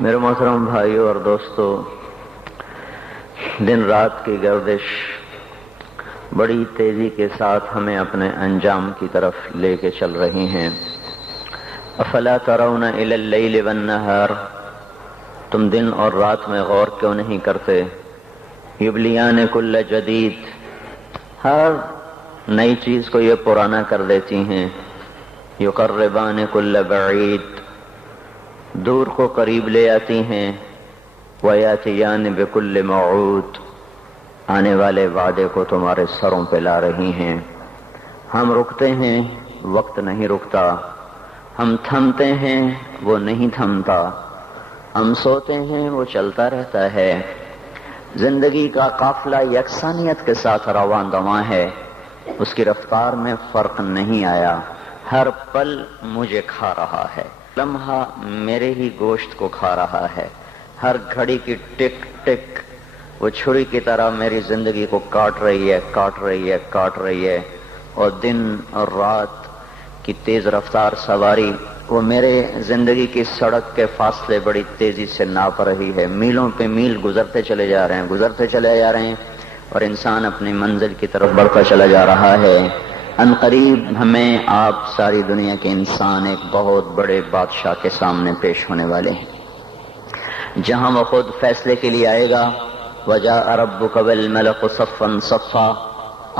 میرے محترم بھائیوں اور دوستو، دن رات کی گردش بڑی تیزی کے ساتھ ہمیں اپنے انجام کی طرف لے کے چل رہی ہیں۔ افلا ترون الی اللیل والنہار، تم دن اور رات میں غور کیوں نہیں کرتے؟ یبلیان کل جدید، ہر نئی چیز کو یہ پرانا کر دیتی ہیں۔ یقربان کل بعید، دور کو قریب لے آتی ہیں۔ ویاتیان بکل موعود، آنے والے وعدے کو تمہارے سروں پہ لا رہی ہیں۔ ہم رکتے ہیں، وقت نہیں رکتا۔ ہم تھمتے ہیں، وہ نہیں تھمتا۔ ہم سوتے ہیں، وہ چلتا رہتا ہے۔ زندگی کا قافلہ یکسانیت کے ساتھ رواں دواں ہے، اس کی رفتار میں فرق نہیں آیا۔ ہر پل مجھے کھا رہا ہے، لمحہ میرے ہی گوشت کو کھا رہا ہے۔ ہر گھڑی کی ٹک ٹک وہ چھری کی طرح میری زندگی کو کاٹ رہی ہے، اور دن اور رات کی تیز رفتار سواری وہ میرے زندگی کی سڑک کے فاصلے بڑی تیزی سے ناپ رہی ہے۔ میلوں پہ میل گزرتے چلے جا رہے ہیں اور انسان اپنی منزل کی طرف بڑھتا چلا جا رہا ہے۔ ان قریب ہمیں آپ ساری دنیا کے انسان ایک بہت بڑے بادشاہ کے سامنے پیش ہونے والے ہیں، جہاں وہ خود فیصلے کے لیے آئے گا۔ وجاء ربک والملک صفا صفا،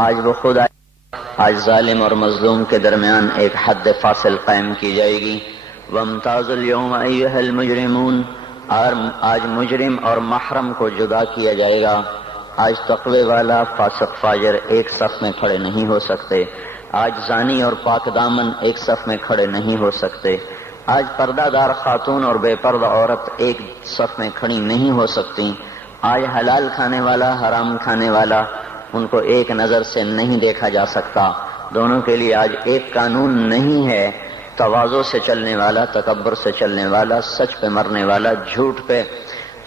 آج وہ خود آئے گا۔ آج ظالم اور مظلوم کے درمیان ایک حد فاصل قائم کی جائے گی۔ وامتازوا اليوم ایھا المجرمون، آج مجرم اور محرم کو جدا کیا جائے گا۔ آج تقوی والا فاسق فاجر ایک صف میں کھڑے نہیں ہو سکتے۔ آج زانی اور پاک دامن ایک صف میں کھڑے نہیں ہو سکتے۔ آج پردہ دار خاتون اور بے پردہ عورت ایک صف میں کھڑی نہیں ہو سکتی۔ آج حلال کھانے والا حرام کھانے والا، ان کو ایک نظر سے نہیں دیکھا جا سکتا۔ دونوں کے لیے آج ایک قانون نہیں ہے۔ تواضع سے چلنے والا، تکبر سے چلنے والا، سچ پہ مرنے والا، جھوٹ پہ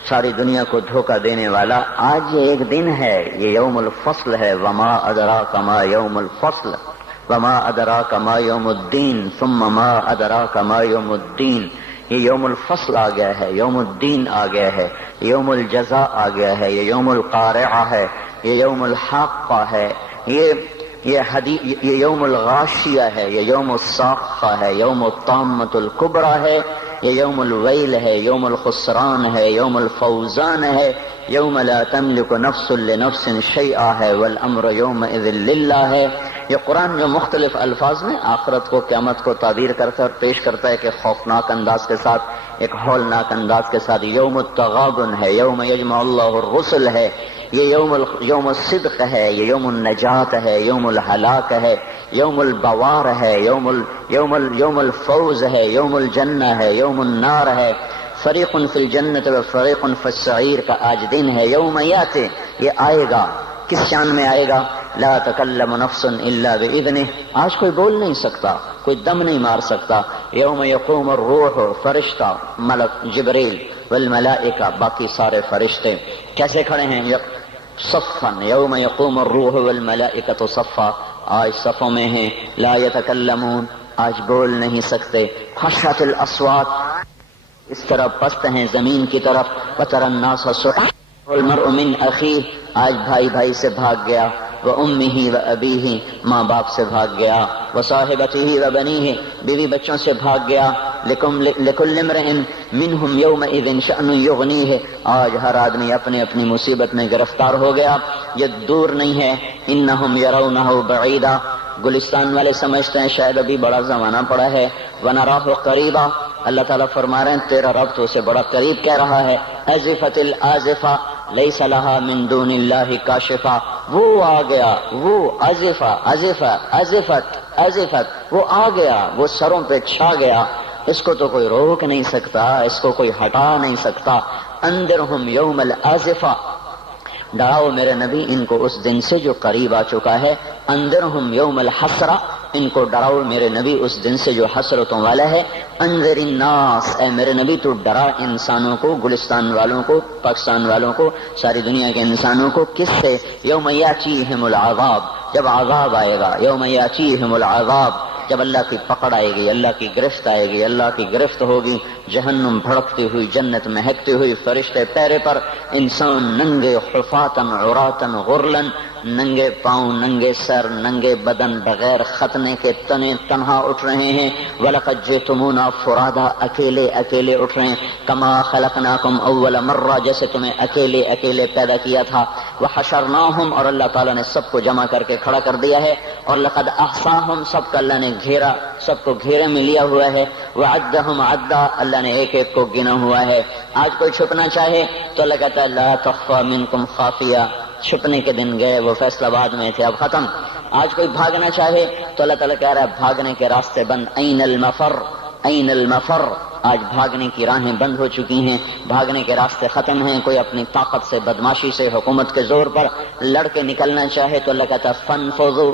ساری دنیا کو دھوکہ دینے والا، آج یہ ایک دن ہے، یہ یوم الفصل ہے۔ وما ادراک ما یوم الفصل وما ادراک ما یوم الدین ثم ما ادراک ما یوم الدین۔ یہ یوم الفصل آ گیا ہے، یوم الدین آ گیا ہے، یوم الجزاء آ گیا ہے، یہ یوم القارعہ ہے، یہ یوم الحاقہ ہے، یہ یوم الغاشیہ ہے، یہ یوم الصاخہ ہے، یوم الطامۃ الکبریٰ ہے، یہ یوم الویل ہے، یوم الخسران ہے، یوم الفوزان ہے، یوم لا تملک نفس لنفس شیئا ہے، والامر یومئذ للہ ہے۔ یہ قرآن جو مختلف الفاظ میں آخرت کو، قیامت کو تعبیر کرتا ہے اور پیش کرتا ہے کہ خوفناک انداز کے ساتھ، ایک ہولناک انداز کے ساتھ، یوم التغابن ہے، یوم یجمع اللہ الرسل ہے، یہ یوم الصدق ہے، یہ یوم النجات ہے، یوم الہلاک ہے، یوم البوار ہے، یوم الفوز ہے، یوم الجنہ ہے، یوم النار ہے، فریق فی الجنت و فریق فی السعیر کا آج دن ہے۔ یوم یاتی، یہ آئے گا، کس شان میں آئے گا؟ لا تکلم نفس الا باذنہ، آج کوئی بول نہیں سکتا، کوئی دم نہیں مار سکتا۔ یوم یقوم الروح، فرشتہ ملک جبریل والملائکہ، باقی سارے فرشتے کیسے کھڑے ہیں؟ صفا، یوم یقوم الروح والملائکۃ صفا، آج صفوں میں ہیں۔ لا یتکلمون، آج بول نہیں سکتے۔ خشعت الاصوات، اس طرح پست ہیں زمین کی طرف۔ وتری الناس صرعا والمرء من اخیہ، آج بھائی بھائی سے بھاگ گیا۔ وامہ وابیہ، ماں باپ سے بھاگ گیا۔ وصاحبتہ وبنیہ، بیوی بچوں سے بھاگ گیا۔ لکل امرئ منہم یومئذ شأن یغنیہ، آج ہر آدمی اپنی اپنی مصیبت میں گرفتار ہو گیا، یہ دور نہیں ہے۔ انہم یرونہ بعیدا، گلستان والے سمجھتے ہیں شاید ابھی بڑا زمانہ پڑا ہے۔ ونراہ قریبا، اللہ تعالیٰ فرما رہے ہیں تیرا رب تو اسے بڑا قریب کہہ رہا ہے۔ ازفت الازفہ لیس لہا من دون اللہ کاشفہ، وہ آ گیا، وہ ازفت وہ آ گیا، وہ سروں پہ چھا گیا، اس کو تو کوئی روک نہیں سکتا، اس کو کوئی ہٹا نہیں سکتا۔ انذرہم یوم الازفہ، ڈراؤ میرے نبی ان کو اس دن سے جو قریب آ چکا ہے۔ انذرہم یوم الحسرہ، ان کو ڈراؤ میرے نبی اس دن سے جو حسرتوں والا ہے۔ انذر الناس، اے میرے نبی تو ڈرا انسانوں کو، گلستان والوں کو، پاکستان والوں کو، ساری دنیا کے انسانوں کو۔ کس سے؟ یوم یاتیہم العذاب، جب عذاب آئے گا۔ یوم یاتیہم العذاب، جب اللہ کی پکڑ آئے گی، اللہ کی گرفت آئے گی، اللہ کی گرفت ہوگی، جہنم بھڑکتی ہوئی، جنت مہکتی ہوئی، فرشتے پیرے پر، انسان ننگے حفاتن عراتن غرلن، ننگے پاؤں، ننگے سر، ننگے بدن، بغیر ختنے کے تنے تنہا اٹھ رہے ہیں۔ وَلَقَدْ جِئْتُمُونَا فُرَادَىٰ، اکیلے اکیلے اٹھ رہے ہیں۔ کَمَا خَلَقْنَاكُمْ أَوَّلَ مَرَّةٍ، جیسے تمہیں اکیلے اکیلے پیدا کیا تھا۔ وَحَشَرْنَاهُمْ، اور اللہ تعالیٰ نے سب کو جمع کر کے کھڑا کر دیا ہے۔ اور لَقَدْ أَحْصَاهُمْ، سب کا اللہ نے گھیرا، سب کو گھیرے میں لیا ہوا ہے۔ وَعَدَّهُمْ عَدًّا، اللہ نے ایک ایک کو گنا ہوا ہے۔ آج کوئی چھپنا چاہے تو اللہ کہتا ہے لا تخفى منكم خافیہ، چھپنے کے دن گئے، وہ فیصلہ آباد میں تھے، اب ختم۔ آج کوئی بھاگنا چاہے تو اللہ تعالیٰ کہہ رہا ہے بھاگنے کے راستے بند، این المفر، این المفر، آج بھاگنے کی راہیں بند ہو چکی ہیں، بھاگنے کے راستے ختم ہیں۔ کوئی اپنی طاقت سے، بدماشی سے، حکومت کے زور پر لڑ کے نکلنا چاہے تو اللہ کہتا ہے فانفذوا،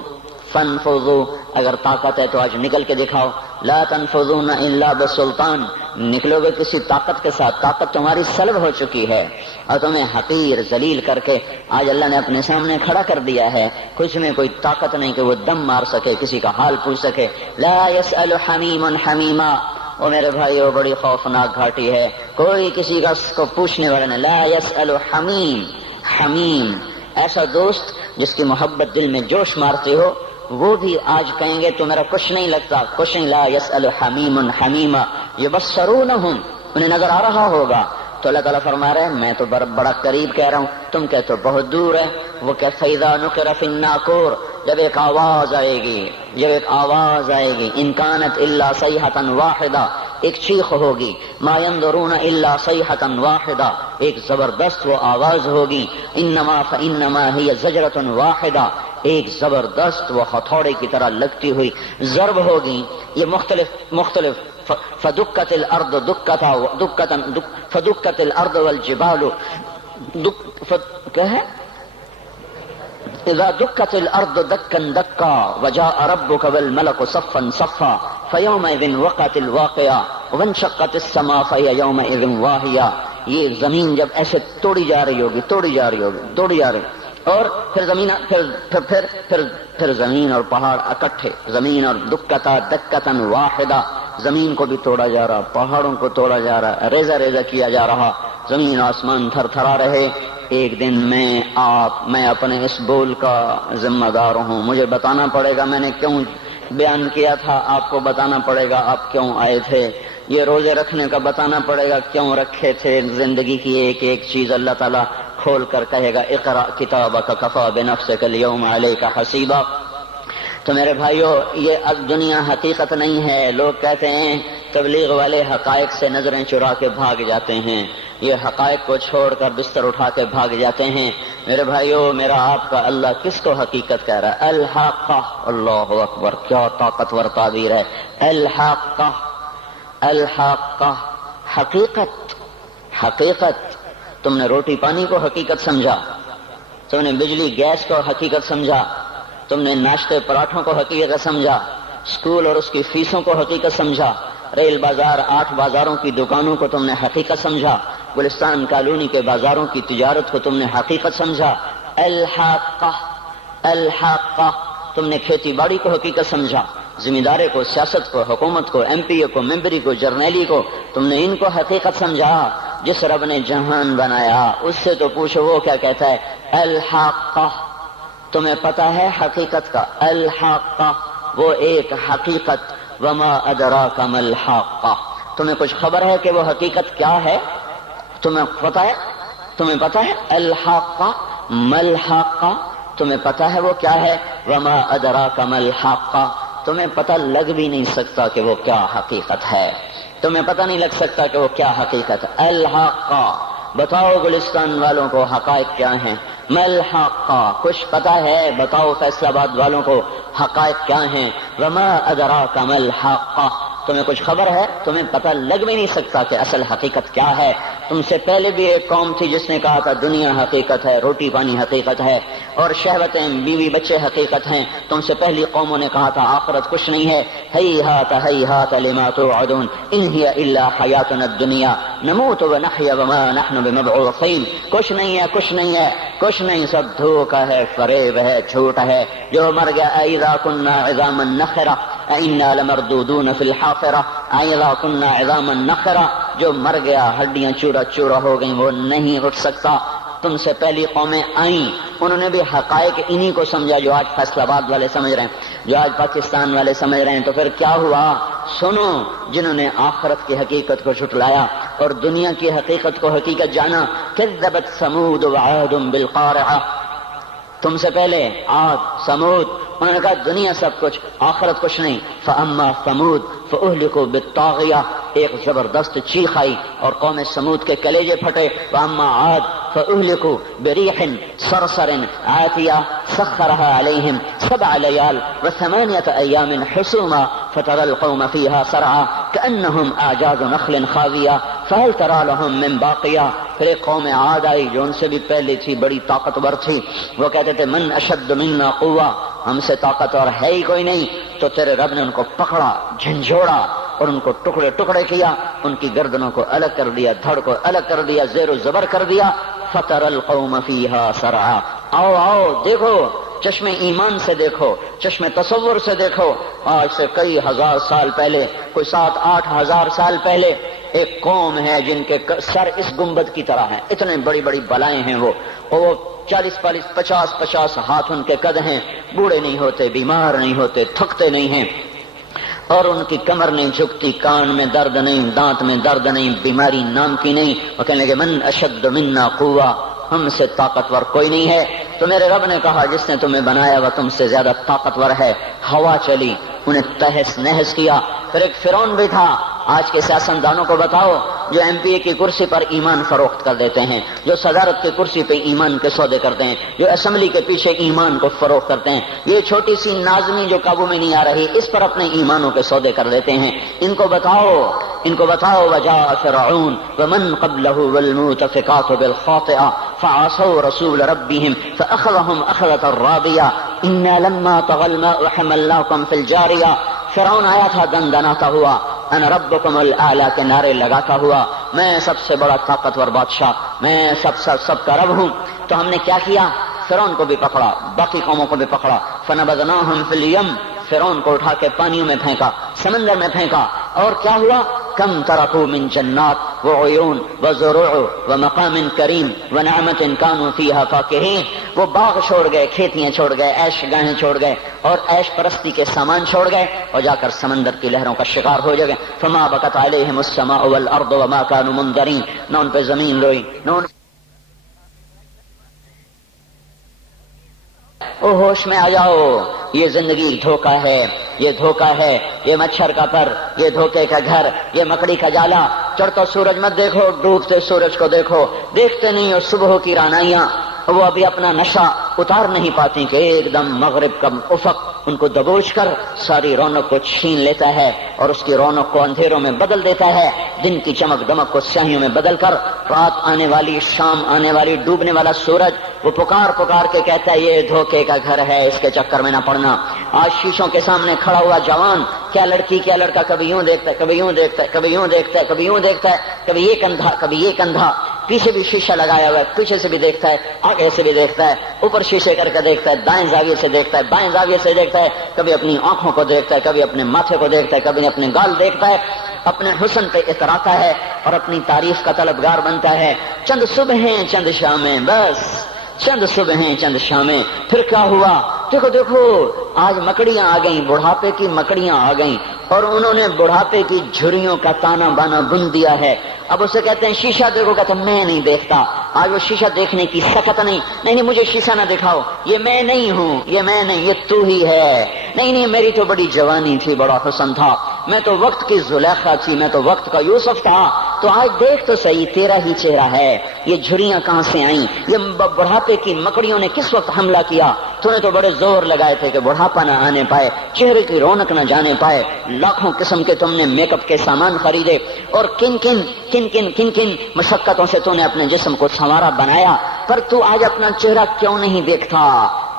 فانفذوا، اگر طاقت ہے تو آج نکل کے دکھاؤ۔ لا تنفذون الا بسلطان، نکلو گے کسی طاقت کے ساتھ، طاقت تمہاری سلب ہو چکی ہے اور تمہیں حقیر ذلیل کر کے آج اللہ نے اپنے سامنے کھڑا کر دیا ہے۔ کچھ میں کوئی طاقت نہیں کہ وہ دم مار سکے، کسی کا حال پوچھ سکے۔ لا يسأل حمیم حمیما، وہ میرے بھائی وہ بڑی خوفناک گھاٹی ہے، کوئی کسی کا کو پوچھنے والا نہیں۔ لا يسأل حمیم، حمیم ایسا دوست جس کی محبت دل میں جوش مارتی ہو، وہ بھی آج کہیں گے تو میرا کچھ نہیں لگتا، کچھ نہیں۔ لا يسأل حمیم حمیما یبصرونہم، انہیں نظر آ رہا ہوگا تو اللہ تعالیٰ فرما رہے ہیں میں تو بڑا قریب کہہ رہا ہوں، تم کہتے ہو بہت دور ہے۔ وہ کہ فَإِذَا نُقِرَ فِي النَّاقُورِ، جب ایک آواز آئے گی، جب ایک آواز آئے گی، إِن كَانَتْ إِلَّا صَيْحَةً وَاحِدَةً، ایک چیخ ہوگی، مَا يَنظُرُونَ إِلَّا صَيْحَةً وَاحِدَةً، ایک زبردست وہ آواز ہوگی، إِنَّمَا فَإِنَّمَا هِيَ زَجْرَةٌ وَاحِدَةٌ، ایک زبردست وہ ہتھوڑے کی طرح لگتی ہوئی ضرب ہوگی۔ یہ مختلف فدکت الارض فدکت الارض والجبال کیا ہے اذا دکت الارض دکا دکا وجاء ربك والملك صفا صفا فيومئذ وقعت الواقعة وانشقت السماء فهي يومئذ واهية، یہ زمین جب ایسے توڑی جا رہی ہوگی اور پھر زمین اور پہاڑ اکٹھے، زمین اور دکتن واحدہ، زمین کو بھی توڑا جا رہا، پہاڑوں کو توڑا جا رہا، ریزہ ریزہ کیا جا رہا، زمین آسمان تھر تھرا رہے۔ ایک دن میں اپنے اس بول کا ذمہ دار ہوں، مجھے بتانا پڑے گا میں نے کیوں بیان کیا تھا، آپ کو بتانا پڑے گا آپ کیوں آئے تھے، یہ روزے رکھنے کا بتانا پڑے گا کیوں رکھے تھے، زندگی کی ایک ایک چیز اللہ تعالیٰ کھول کر کہے گا اقرأ کتابک کفی بنفسک اليوم علیک حسیبا۔ تو میرے بھائیو یہ اب دنیا حقیقت نہیں ہے۔ لوگ کہتے ہیں تبلیغ والے حقائق سے نظریں چرا کے بھاگ جاتے ہیں، یہ حقائق کو چھوڑ کر بستر اٹھا کے بھاگ جاتے ہیں۔ میرے بھائیو میرا آپ کا اللہ کس کو حقیقت کہہ رہا ہے؟ الحاقہ، اللہ اکبر، کیا طاقتور تعبیر ہے۔ الحاقہ، الحاقہ، حقیقت۔ تم نے روٹی پانی کو حقیقت سمجھا، تم نے بجلی گیس کو حقیقت سمجھا، تم نے ناشتے پراٹھوں کو حقیقت سمجھا، اسکول اور اس کی فیسوں کو حقیقت سمجھا، ریل بازار 8 بازاروں کی دکانوں کو تم نے حقیقت سمجھا، گلستان کالونی کے بازاروں کی تجارت کو تم نے حقیقت سمجھا۔ الحاقہ، الحاقہ، تم نے کھیتی باڑی کو حقیقت سمجھا، ذمہ داری کو، سیاست کو، حکومت کو، ایم پی کو، ممبری کو، جرنیلی کو، تم نے ان کو حقیقت سمجھا۔ جس رب نے جہان بنایا اس سے تو پوچھو وہ کیا کہتا ہے؟ الحاقہ، تمہیں پتہ ہے حقیقت کا؟ الحاقہ، وہ ایک حقیقت۔ وما ادراک ما الحاقہ، تمہیں کچھ خبر ہے کہ وہ حقیقت کیا ہے؟ تمہیں پتہ ہے الحاقہ ما الحاقہ، تمہیں پتہ ہے وہ کیا ہے؟ وما ادراک ما الحاقہ، تمہیں پتہ لگ بھی نہیں سکتا کہ وہ کیا حقیقت ہے، تمہیں پتہ نہیں لگ سکتا کہ وہ کیا حقیقت ہے۔ الحاقہ، بتاؤ گلستان والوں کو حقائق کیا ہیں؟ ما الحاقہ، کچھ پتہ ہے؟ بتاؤ فیصلہ آباد والوں کو حقائق کیا ہیں؟ وما ادراک ما الحاقہ، تمہیں کچھ خبر ہے؟ تمہیں پتہ لگ بھی نہیں سکتا کہ اصل حقیقت کیا ہے۔ تم سے پہلے بھی ایک قوم تھی جس نے کہا تھا دنیا حقیقت ہے، روٹی پانی حقیقت ہے، اور شہوتیں، بیوی بچے حقیقت ہیں۔ تم سے پہلی قوموں نے کہا تھا آخرت کچھ نہیں ہے۔ ہیہات ہیہات لما توعدون ان ہی الا حیاتنا الدنیا نموت ونحیا وما نحن بمبعوثین، کچھ نہیں ہے، کچھ نہیں ہے، کچھ نہیں، سب دھوکہ ہے، فریب ہے، جھوٹ ہے۔ جو مر گیا اذا كنا عظاما نخرہ، انا لمردودون فی الحافرہ اذا كنا عظاما نخرہ، جو مر گیا ہڈیاں چورا چورا ہو گئیں وہ نہیں اٹھ سکتا۔ تم سے پہلی قومیں آئیں، انہوں نے بھی حقائق انہی کو سمجھا جو آج فیصل آباد والے سمجھ رہے ہیں، جو آج پاکستان والے سمجھ رہے ہیں۔ تو پھر کیا ہوا؟ سنو، جنہوں نے آخرت کی حقیقت کو جھٹلایا اور دنیا کی حقیقت کو حقیقت جانا۔ کذبت ثمود وعاد بالقارعہ، تم سے پہلے عاد ثمود، انہوں نے کہا دنیا سب کچھ آخرت کچھ نہیں۔ فاما ثمود فاہلکوا بالطاغیہ، ایک زبردست چیخ آئی اور قوم ثمود کے کلیجے پھٹے۔ واما عاد فاہلکوا بریح صرصر عاتیہ سخرها علیہم 7 لیال و8 ایام حسوما فترى القوم فیہا سرعا کأنہم اعجاز نخل خاویہ فہل تری لہم من باقیہ۔ پھر ایک قوم عاد آئی جو ان سے بھی پہلے تھی، بڑی طاقتور تھی، وہ کہتے تھے من اشد منا قوہ، ہم سے طاقتور ہے ہی کوئی نہیں۔ تو تیرے رب نے ان کو پکڑا، جھنجھوڑا اور ان کو ٹکڑے ٹکڑے کیا، ان کی گردنوں کو الگ کر دیا، دھڑ کو الگ کر دیا، زیر و زبر کر دیا۔ فَتَرَى الْقَوْمَ فِيهَا سَرْعًا، آؤ آؤ دیکھو، چشم ایمان سے دیکھو، چشم تصور سے دیکھو۔ آج سے کئی ہزار سال پہلے، کوئی 7-8 ہزار سال پہلے ایک قوم ہے جن کے سر اس گنبد کی طرح ہیں، اتنے بڑی بڑی بلائیں ہیں وہ 40-50 ہاتھ ان کے قد ہیں، بوڑھے نہیں ہوتے، بیمار نہیں ہوتے، تھکتے نہیں ہیں، اور ان کی کمر نہیں جھکتی، کان میں درد نہیں، دانت میں درد نہیں، بیماری نام کی نہیں۔ وہ کہنے لگے من اشد منا قوہ، ہم سے طاقتور کوئی نہیں ہے۔ تو میرے رب نے کہا جس نے تمہیں بنایا وہ تم سے زیادہ طاقتور ہے۔ ہوا چلی، انہیں تہس نہس کیا۔ پھر ایک فرعون بھی تھا۔ آج کے سیاستدانوں کو بتاؤ جو ایم پی اے کی کرسی پر ایمان فروخت کر دیتے ہیں، جو صدارت کی کرسی پہ ایمان کے سودے کرتے ہیں، جو اسمبلی کے پیچھے ایمان کو فروخت کرتے ہیں، یہ چھوٹی سی نازنی جو قابو میں نہیں آ رہی، اس پر اپنے ایمانوں کے سودے کر دیتے ہیں۔ ان کو بتاؤ وجاء فرعون ومن قبله والمؤتفقات بالخاطئة فعصوا رسول ربهم فأخذهم أخذة رابية إنا لما طغى الماء حملناكم في الجارية۔ فرعون آیا تھا دندناتا ہوا، انا ربکم الاعلی کے نعرے لگاتا ہوا، میں سب سے بڑا طاقتور بادشاہ، میں سب کا رب ہوں۔ تو ہم نے کیا کیا؟ فرعون کو بھی پکڑا، باقی قوموں کو بھی پکڑا۔ فنبذناہم فی الیم، فرعون کو اٹھا کے پانیوں میں پھینکا، سمندر میں پھینکا، اور کیا ہوا؟ کم ترکوا من جنات وعیون وزروع ومقام کریم ونعمت کانوا فیہا فاکہین، وہ باغ چھوڑ گئے، کھیتیاں چھوڑ گئے، عیش گاہیں چھوڑ گئے اور عیش پرستی کے سامان چھوڑ گئے، اور جا کر سمندر کی لہروں کا شکار ہو گئے۔ فما بکت علیہم السماء والارض وما کانوا منظرین، نہ ان پہ زمین روئی، نہ ان او ہوش میں آ جاؤ، یہ زندگی دھوکہ ہے، یہ دھوکہ ہے، یہ مچھر کا پر، یہ دھوکے کا گھر، یہ مکڑی کا جالا۔ چڑھتا سورج مت دیکھو، ڈوبتے سورج کو دیکھو، دیکھتے نہیں اور صبح کی رعنائیاں وہ ابھی اپنا نشہ اتار نہیں پاتی کہ ایک دم مغرب کا افق ان کو دبوچ کر ساری رونق کو چھین لیتا ہے اور اس کی رونق کو اندھیروں میں بدل دیتا ہے، دن کی چمک دمک کو سیاہیوں میں بدل کر رات آنے والی، شام آنے والی، ڈوبنے والا سورج وہ پکار پکار کے کہتا ہے یہ دھوکے کا گھر ہے، اس کے چکر میں نہ پڑنا۔ آج شیشوں کے سامنے کھڑا ہوا جوان، کیا لڑکی کیا لڑکا، کبھی یوں دیکھتا ہے، کبھی یوں دیکھتا ہے، کبھی یوں دیکھتا ہے، کبھی یوں دیکھتا ہے، کبھی یہ کندھا، کبھی یہ کندھا، پیچھے بھی شیشہ لگایا ہوا ہے، پیچھے سے بھی دیکھتا ہے، آگے سے بھی دیکھتا ہے، اوپر شیشے کر کے دیکھتا ہے، دائیں زاویے سے دیکھتا ہے، بائیں زاویے سے دیکھتا ہے، کبھی اپنی آنکھوں کو دیکھتا ہے، کبھی اپنے ماتھے کو دیکھتا ہے، کبھی اپنے گال دیکھتا ہے، اپنے حسن پہ اتراتا ہے اور اپنی تعریف کا طلبگار بنتا ہے۔ چند صبحیں چند شامیں، بس چند صبحیں چند شامیں۔ پھر کیا ہوا؟ دیکھو آج مکڑیاں آ گئیں، بڑھاپے کی مکڑیاں آ گئیں اور انہوں نے بڑھاپے کی جھریوں کا تانا بانا بن دیا ہے۔ اب اسے کہتے ہیں شیشہ دیکھو گا تو میں نہیں دیکھتا، آج وہ شیشہ دیکھنے کی سکت نہیں مجھے شیشہ نہ دکھاؤ، یہ میں نہیں ہوں، یہ میں نہیں، یہ تو ہی ہے۔ نہیں میری تو بڑی جوانی تھی، بڑا حسن تھا، میں تو وقت کی زلیخا تھی، میں تو وقت کا یوسف تھا، تو آج دیکھ تو صحیح تیرا ہی چہرہ ہے، یہ جھریاں کہاں سے آئیں، یہ بڑھاپے کی مکڑیوں نے کس وقت حملہ کیا؟ تو نے تو بڑے زور لگائے تھے کہ بڑھاپا نہ آنے پائے، چہرے کی رونق نہ جانے پائے، لاکھوں قسم کے تم نے میک اپ کے سامان خریدے اور کن کن مشقتوں سے تو نے اپنے جسم کو سنوارا بنایا، پر تو آج اپنا چہرہ کیوں نہیں دیکھتا؟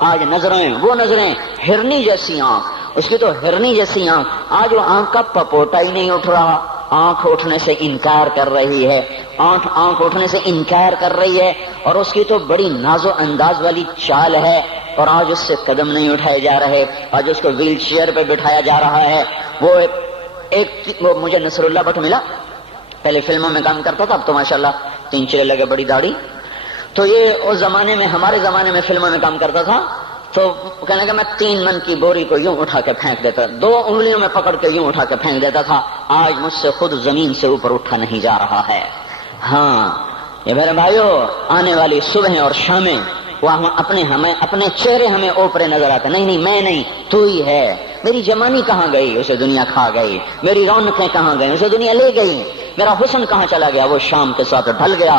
آج نظریں وہ نظریں، ہرنی جیسی آنکھ، اس کی تو ہرنی جیسی آنکھ، آج وہ آنکھ کا پپوٹا ہی نہیں اٹھ رہا، آنکھ اٹھنے سے انکار کر رہی ہے، آنکھ اٹھنے سے انکار کر رہی ہے، اور اس کی تو بڑی ناز و انداز والی چال ہے، اور آج اس سے قدم نہیں اٹھائے جا رہے، آج اس کو ویل چیئر پہ بٹھایا جا رہا ہے۔ وہ مجھے نصر اللہ بٹ ملا، پہلے فلموں میں کام کرتا تھا، اب تو ماشاءاللہ 3 چلے لگے، بڑی داڑھی۔ تو یہ اس زمانے میں، ہمارے زمانے میں فلموں میں کام کرتا تھا، تو کہنے لگا میں 3 من کی بوری کو یوں اٹھا کے پھینک دیتا، 2 انگلیوں میں پکڑ کے یوں اٹھا کے پھینک دیتا تھا، آج مجھ سے خود زمین سے اوپر اٹھا نہیں جا رہا ہے۔ ہاں یہ میرے بھائیو، آنے والی صبح اور شامیں وہاں اپنے چہرے ہمیں اوپرے نظر آتے، نہیں میں نہیں، تو ہی ہے۔ میری جوانی کہاں گئی؟ اسے دنیا کھا گئی۔ میری رونقیں کہاں گئی؟ اسے دنیا لے گئی۔ میرا حسن کہاں چلا گیا؟ وہ شام کے ساتھ ڈھل گیا۔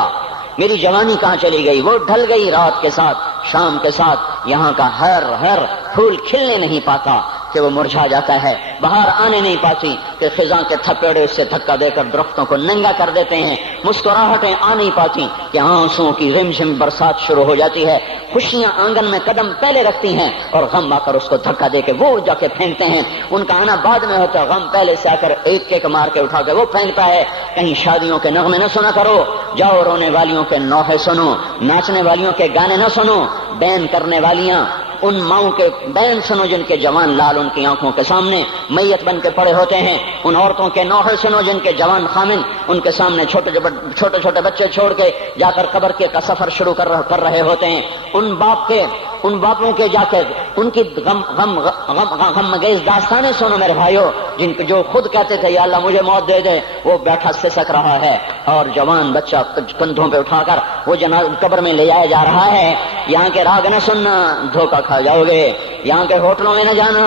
میری جوانی کہاں چلی گئی؟ وہ ڈھل گئی رات کے ساتھ، شام کے ساتھ۔ یہاں کا ہر پھول کھلنے نہیں پاتا کہ وہ مرجھا جاتا ہے، بہار آنے نہیں پاتی کہ خزاں کے تھپیڑے اس سے دھکا دے کر درختوں کو ننگا کر دیتے ہیں، مسکراہٹیں آ نہیں پاتی کہ آنسوؤں کی رم جھم برسات شروع ہو جاتی ہے، خوشیاں آنگن میں قدم پہلے رکھتی ہیں اور غم آ کر اس کو دھکا دے کے وہ جا کے پھینکتے ہیں۔ ان کا آنا بعد میں ہوتا ہے، غم پہلے سے آ کر ایک مار کے اٹھا کے وہ پھینکتا ہے۔ کہیں شادیوں کے نغمے نہ سنا کرو، جاؤ رونے والیوں کے نوحے سنو، ناچنے والیوں کے گانے نہ سنو، بین کرنے والیاں ان ماؤں کے بین سنو جن کے جوان لال ان کی آنکھوں کے سامنے میت بن کے پڑے ہوتے ہیں، ان عورتوں کے نوحے سنو جن کے جوان خامن ان کے سامنے چھوٹے بچے چھوڑ کے جا کر قبر کے کا سفر شروع کر رہے ہوتے ہیں، ان باپوں کے جا کر ان کی غم گیز داستانیں سنو میرے بھائیو، جن کے جو خود کہتے تھے یا اللہ مجھے موت دے دے، وہ بیٹھا سسک رہا ہے اور جوان بچہ کندھوں پہ اٹھا کر وہ قبر میں لے جایا جا رہا ہے۔ یہاں کے راگ نہ سننا، دھوکہ کھا جاؤ گے۔ یہاں کے ہوٹلوں میں نہ جانا،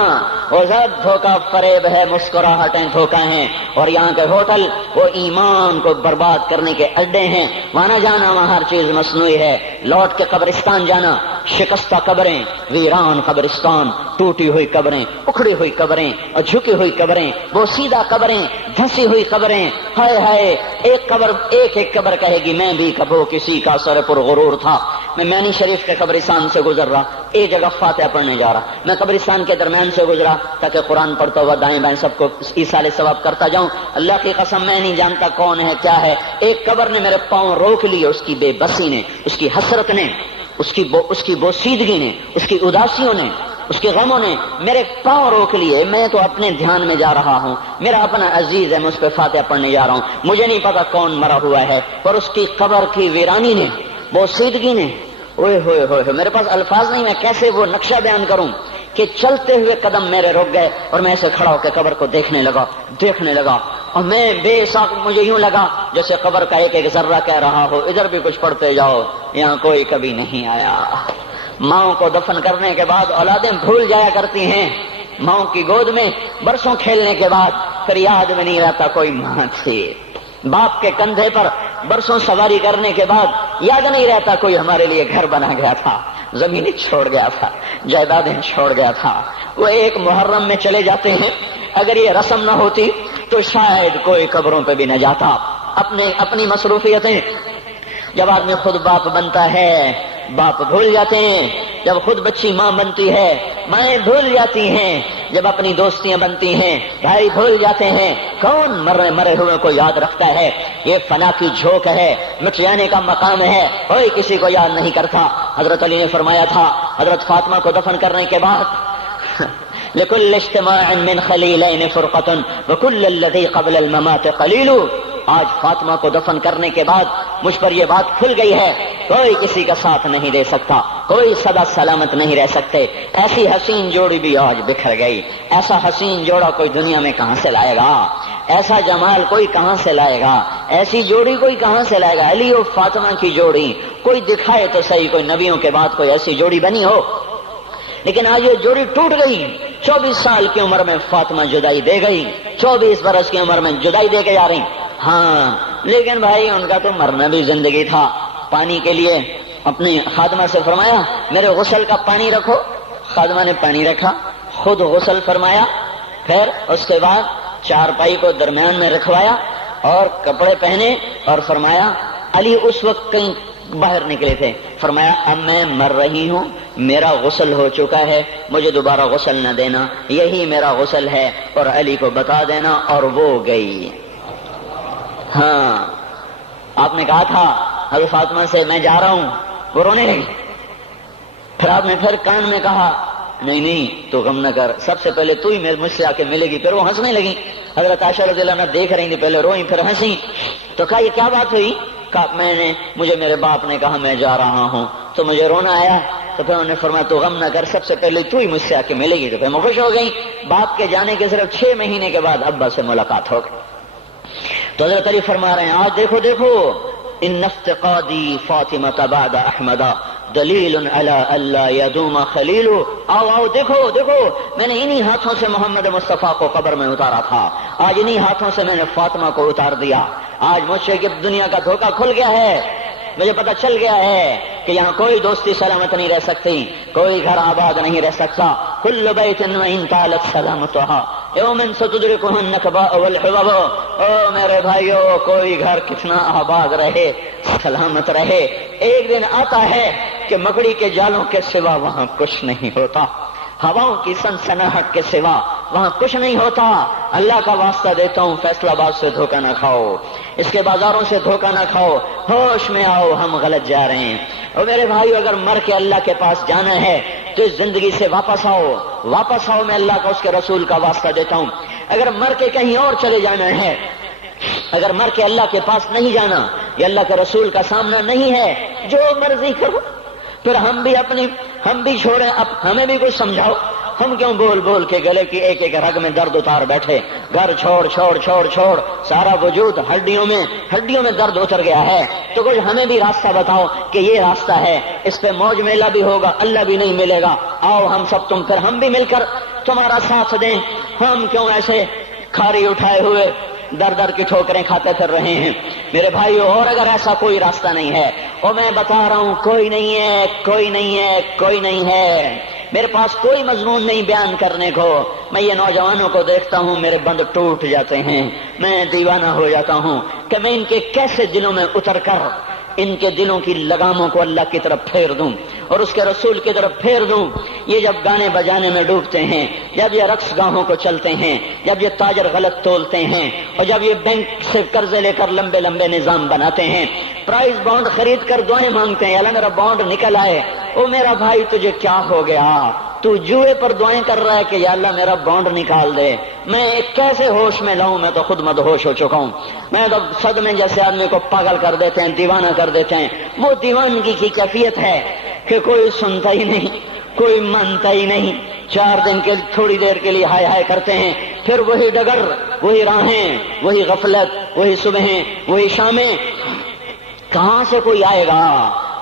وہ سب دھوکہ فریب ہے، مسکراہٹیں دھوکہ ہیں، اور یہاں کے ہوٹل وہ ایمان کو برباد کرنے کے اڈے ہیں، وہاں نہ جانا، وہاں ہر چیز مصنوعی ہے۔ لوٹ کے قبرستان جانا، شکستہ قبریں، ویران قبرستان، ٹوٹی ہوئی قبریں، اکھڑی ہوئی قبریں اور جھکی ہوئی قبریں، وہ سیدھا قبریں، دھنسی ہوئی قبریں، ہائے ہائے، ایک قبر کہے گی میں بھی کبھی کسی کا سر پر غرور تھا۔ میں مینی شریف کے قبرستان سے گزر رہا، ایک جگہ فاتحہ پڑھنے جا رہا، میں قبرستان کے درمیان سے گزرا تاکہ قرآن پڑھتا ہوا دائیں بائیں سب کو ایصال ثواب کرتا جاؤں۔ اللہ کی قسم میں نہیں جانتا کون ہے کیا ہے، ایک قبر نے میرے پاؤں روک لیے، اس کی بے بسی نے، اس کی حسرت نے، اس کی بوسیدگی نے، اس کی اداسیوں نے، اس کے غموں نے میرے پاؤں روک لیے۔ میں تو اپنے دھیان میں جا رہا ہوں، میرا اپنا عزیز ہے، میں اس پہ فاتحہ پڑھنے جا رہا ہوں، مجھے نہیں پتا کون مرا ہوا ہے، پر اس کی قبر کی ویرانی نے، بوسیدگی نے، اوئے ہوئے ہوئے، میرے پاس الفاظ نہیں، میں کیسے وہ نقشہ بیان کروں کہ چلتے ہوئے قدم میرے رک گئے اور میں ایسے کھڑا ہو کے قبر کو دیکھنے لگا اور میں بے ساکھ، مجھے یوں لگا جیسے قبر کا ایک ذرہ کہہ رہا ہو ادھر بھی کچھ پڑھتے جاؤ، یہاں کوئی کبھی نہیں آیا۔ ماؤں کو دفن کرنے کے بعد اولادیں بھول جایا کرتی ہیں، ماؤں کی گود میں برسوں کھیلنے کے بعد پھر یاد میں نہیں رہتا کوئی ماں تھی، باپ کے کندھے پر برسوں سواری کرنے کے بعد یاد نہیں رہتا کوئی ہمارے لیے گھر بنا گیا تھا، زمینیں چھوڑ گیا تھا، جائیدادیں چھوڑ گیا تھا۔ وہ ایک محرم میں چلے جاتے ہیں، اگر یہ رسم نہ ہوتی تو شاید کوئی قبروں پہ بھی نہ جاتا۔ اپنی مصروفیتیں، جب آدمی خود باپ بنتا ہے باپ بھول جاتے ہیں، جب خود بچی ماں بنتی ہے مائیں بھول جاتی ہیں، جب اپنی دوستیاں بنتی ہیں بھائی بھول جاتے ہیں۔ کون مرے ہوئے کو یاد رکھتا ہے؟ یہ فنا کی جھوک ہے، مٹ جانے کا مقام ہے، کوئی کسی کو یاد نہیں کرتا۔ حضرت علی نے فرمایا تھا حضرت فاطمہ کو دفن کرنے کے بعد لكل اجتماع من خليلين فرقة وكل الذي قبل الممات قليل۔ آج فاطمہ کو دفن کرنے کے بعد مجھ پر یہ بات کھل گئی ہے، کوئی کسی کا ساتھ نہیں دے سکتا، کوئی سدا سلامت نہیں رہ سکتے۔ ایسی حسین جوڑی بھی آج بکھر گئی، ایسا حسین جوڑا کوئی دنیا میں کہاں سے لائے گا، ایسا جمال کوئی کہاں سے لائے گا، ایسی جوڑی کوئی کہاں سے لائے گا۔ علی اور فاطمہ کی جوڑی کوئی دکھائے تو صحیح، کوئی نبیوں کے بعد کوئی ایسی جوڑی بنی ہو، لیکن آج یہ جوڑی ٹوٹ گئی۔ 24 سال کی عمر میں فاطمہ جدائی دے گئی، 24 برس کی عمر میں جدائی دے کے جا رہی۔ ہاں لیکن بھائی ان کا تو مرنا بھی زندگی تھا۔ پانی کے لیے اپنی خادمہ سے فرمایا میرے غسل کا پانی رکھو، خادمہ نے پانی رکھا، خود غسل فرمایا، پھر اس کے بعد چارپائی کو درمیان میں رکھوایا اور کپڑے پہنے اور فرمایا، علی اس وقت کہیں باہر نکلے تھے، فرمایا اب میں مر رہی ہوں، میرا غسل ہو چکا ہے، مجھے دوبارہ غسل نہ دینا، یہی میرا غسل ہے اور علی کو بتا دینا، اور وہ گئی۔ ہاں آپ نے کہا تھا حضرت فاطمہ سے میں جا رہا ہوں، وہ رونے لگی، پھر آپ نے پھر کان میں کہا نہیں نہیں تو غم نہ کر، سب سے پہلے تو ہی مجھ سے آ کے ملے گی۔ پھر وہ ہنسنے لگی، حضرت عائشہ رضی اللہ عنہا دیکھ رہی تھی، پہلے روئیں پھر ہنسی۔ تو کہا یہ کیا بات ہوئی؟ کہا مجھے میرے باپ نے کہا میں جا رہا ہوں تو مجھے رونا آیا، تو پھر انہوں نے فرمایا تو غم نہ کر، سب سے پہلے تو ہی مجھ سے آ کے ملے گی۔ تو پھر میں خوش ہو گئی۔ باپ کے جانے کے صرف 6 مہینے کے بعد ابا سے ملاقات ہو گئی۔ تو حضرت علی فرما رہے ہیں آج دیکھو دیکھو ان افتقادی فاطمہ بعد احمد دلیل علی اللہ یدوم خلیل۔ آؤ آؤ دیکھو دیکھو، میں نے انہی ہاتھوں سے محمد مصطفیٰ کو قبر میں اتارا تھا، آج انہی ہاتھوں سے میں نے فاطمہ کو اتار دیا۔ آج مجھ سے دنیا کا دھوکہ کھل گیا ہے، مجھے پتہ چل گیا ہے کہ یہاں کوئی دوستی سلامت نہیں رہ سکتی، کوئی گھر آباد نہیں رہ سکتا۔ کل بیت وإن طالت سلامتها یوم ستدرکها النکباء والحباب۔ او میرے بھائیو، کوئی گھر کتنا آباد رہے، سلامت رہے، ایک دن آتا ہے کہ مکڑی کے جالوں کے سوا وہاں کچھ نہیں ہوتا، ہواؤں کی سنسناہٹ کے سوا وہاں کچھ نہیں ہوتا۔ اللہ کا واسطہ دیتا ہوں فیصل آباد سے دھوکہ نہ کھاؤ، اس کے بازاروں سے دھوکہ نہ کھاؤ، ہوش میں آؤ، ہم غلط جا رہے ہیں۔ اور میرے بھائیو، اگر مر کے اللہ کے پاس جانا ہے تو اس زندگی سے واپس آؤ، واپس آؤ، میں اللہ کا اس کے رسول کا واسطہ دیتا ہوں۔ اگر مر کے کہیں اور چلے جانا ہے، اگر مر کے اللہ کے پاس نہیں جانا یا اللہ کے رسول کا سامنا نہیں ہے، جو مرضی کرو، پھر ہم بھی چھوڑیں، اب ہمیں بھی کچھ سمجھاؤ۔ ہم کیوں بول بول کے گلے کی ایک ایک رگ میں درد اتار بیٹھے؟ گھر چھوڑ چھوڑ چھوڑ چھوڑ، سارا وجود ہڈیوں میں درد اتر گیا ہے، تو کچھ ہمیں بھی راستہ بتاؤ کہ یہ راستہ ہے، اس پہ موج میلہ بھی ہوگا، اللہ بھی نہیں ملے گا۔ آؤ ہم سب پھر ہم بھی مل کر تمہارا ساتھ دیں۔ ہم کیوں ایسے کھاری اٹھائے ہوئے در در کی ٹھوکریں کھاتے پھر رہے ہیں؟ میرے بھائیو، اور اگر ایسا کوئی راستہ نہیں ہے، اور میں بتا رہا ہوں کوئی نہیں ہے، کوئی نہیں ہے، کوئی نہیں ہے، میرے پاس کوئی مضمون نہیں بیان کرنے کو، میں یہ نوجوانوں کو دیکھتا ہوں میرے بند ٹوٹ جاتے ہیں، میں دیوانہ ہو جاتا ہوں کہ میں ان کے کیسے دلوں میں اتر کر ان کے دلوں کی لگاموں کو اللہ کی طرف پھیر دوں اور اس کے رسول کی طرف پھیر دوں۔ یہ جب گانے بجانے میں ڈوبتے ہیں، جب یہ رقص گاہوں کو چلتے ہیں، جب یہ تاجر غلط تولتے ہیں، اور جب یہ بینک سے قرضے لے کر لمبے لمبے نظام بناتے ہیں، پرائز بانڈ خرید کر دعائیں مانگتے ہیں اللہ میرا بانڈ نکل آئے۔ او میرا بھائی، تجھے کیا ہو گیا؟ تو جوئے پر دعائیں کر رہا ہے کہ یا اللہ میرا بانڈ نکال دے۔ میں کیسے ہوش میں لاؤں؟ میں تو خود مدہوش ہو چکا ہوں۔ میں تو صدمے جیسے آدمی کو پاگل کر دیتے ہیں، دیوانہ کر دیتے ہیں۔ وہ دیوانگی کی کیفیت ہے کہ کوئی سنتا ہی نہیں، کوئی مانتا ہی نہیں، 4 دن کے تھوڑی دیر کے لیے ہائے ہائے کرتے ہیں، پھر وہی ڈگر، وہی راہیں، وہی غفلت، وہی صبحیں، وہی شامیں۔ کہاں سے کوئی آئے گا؟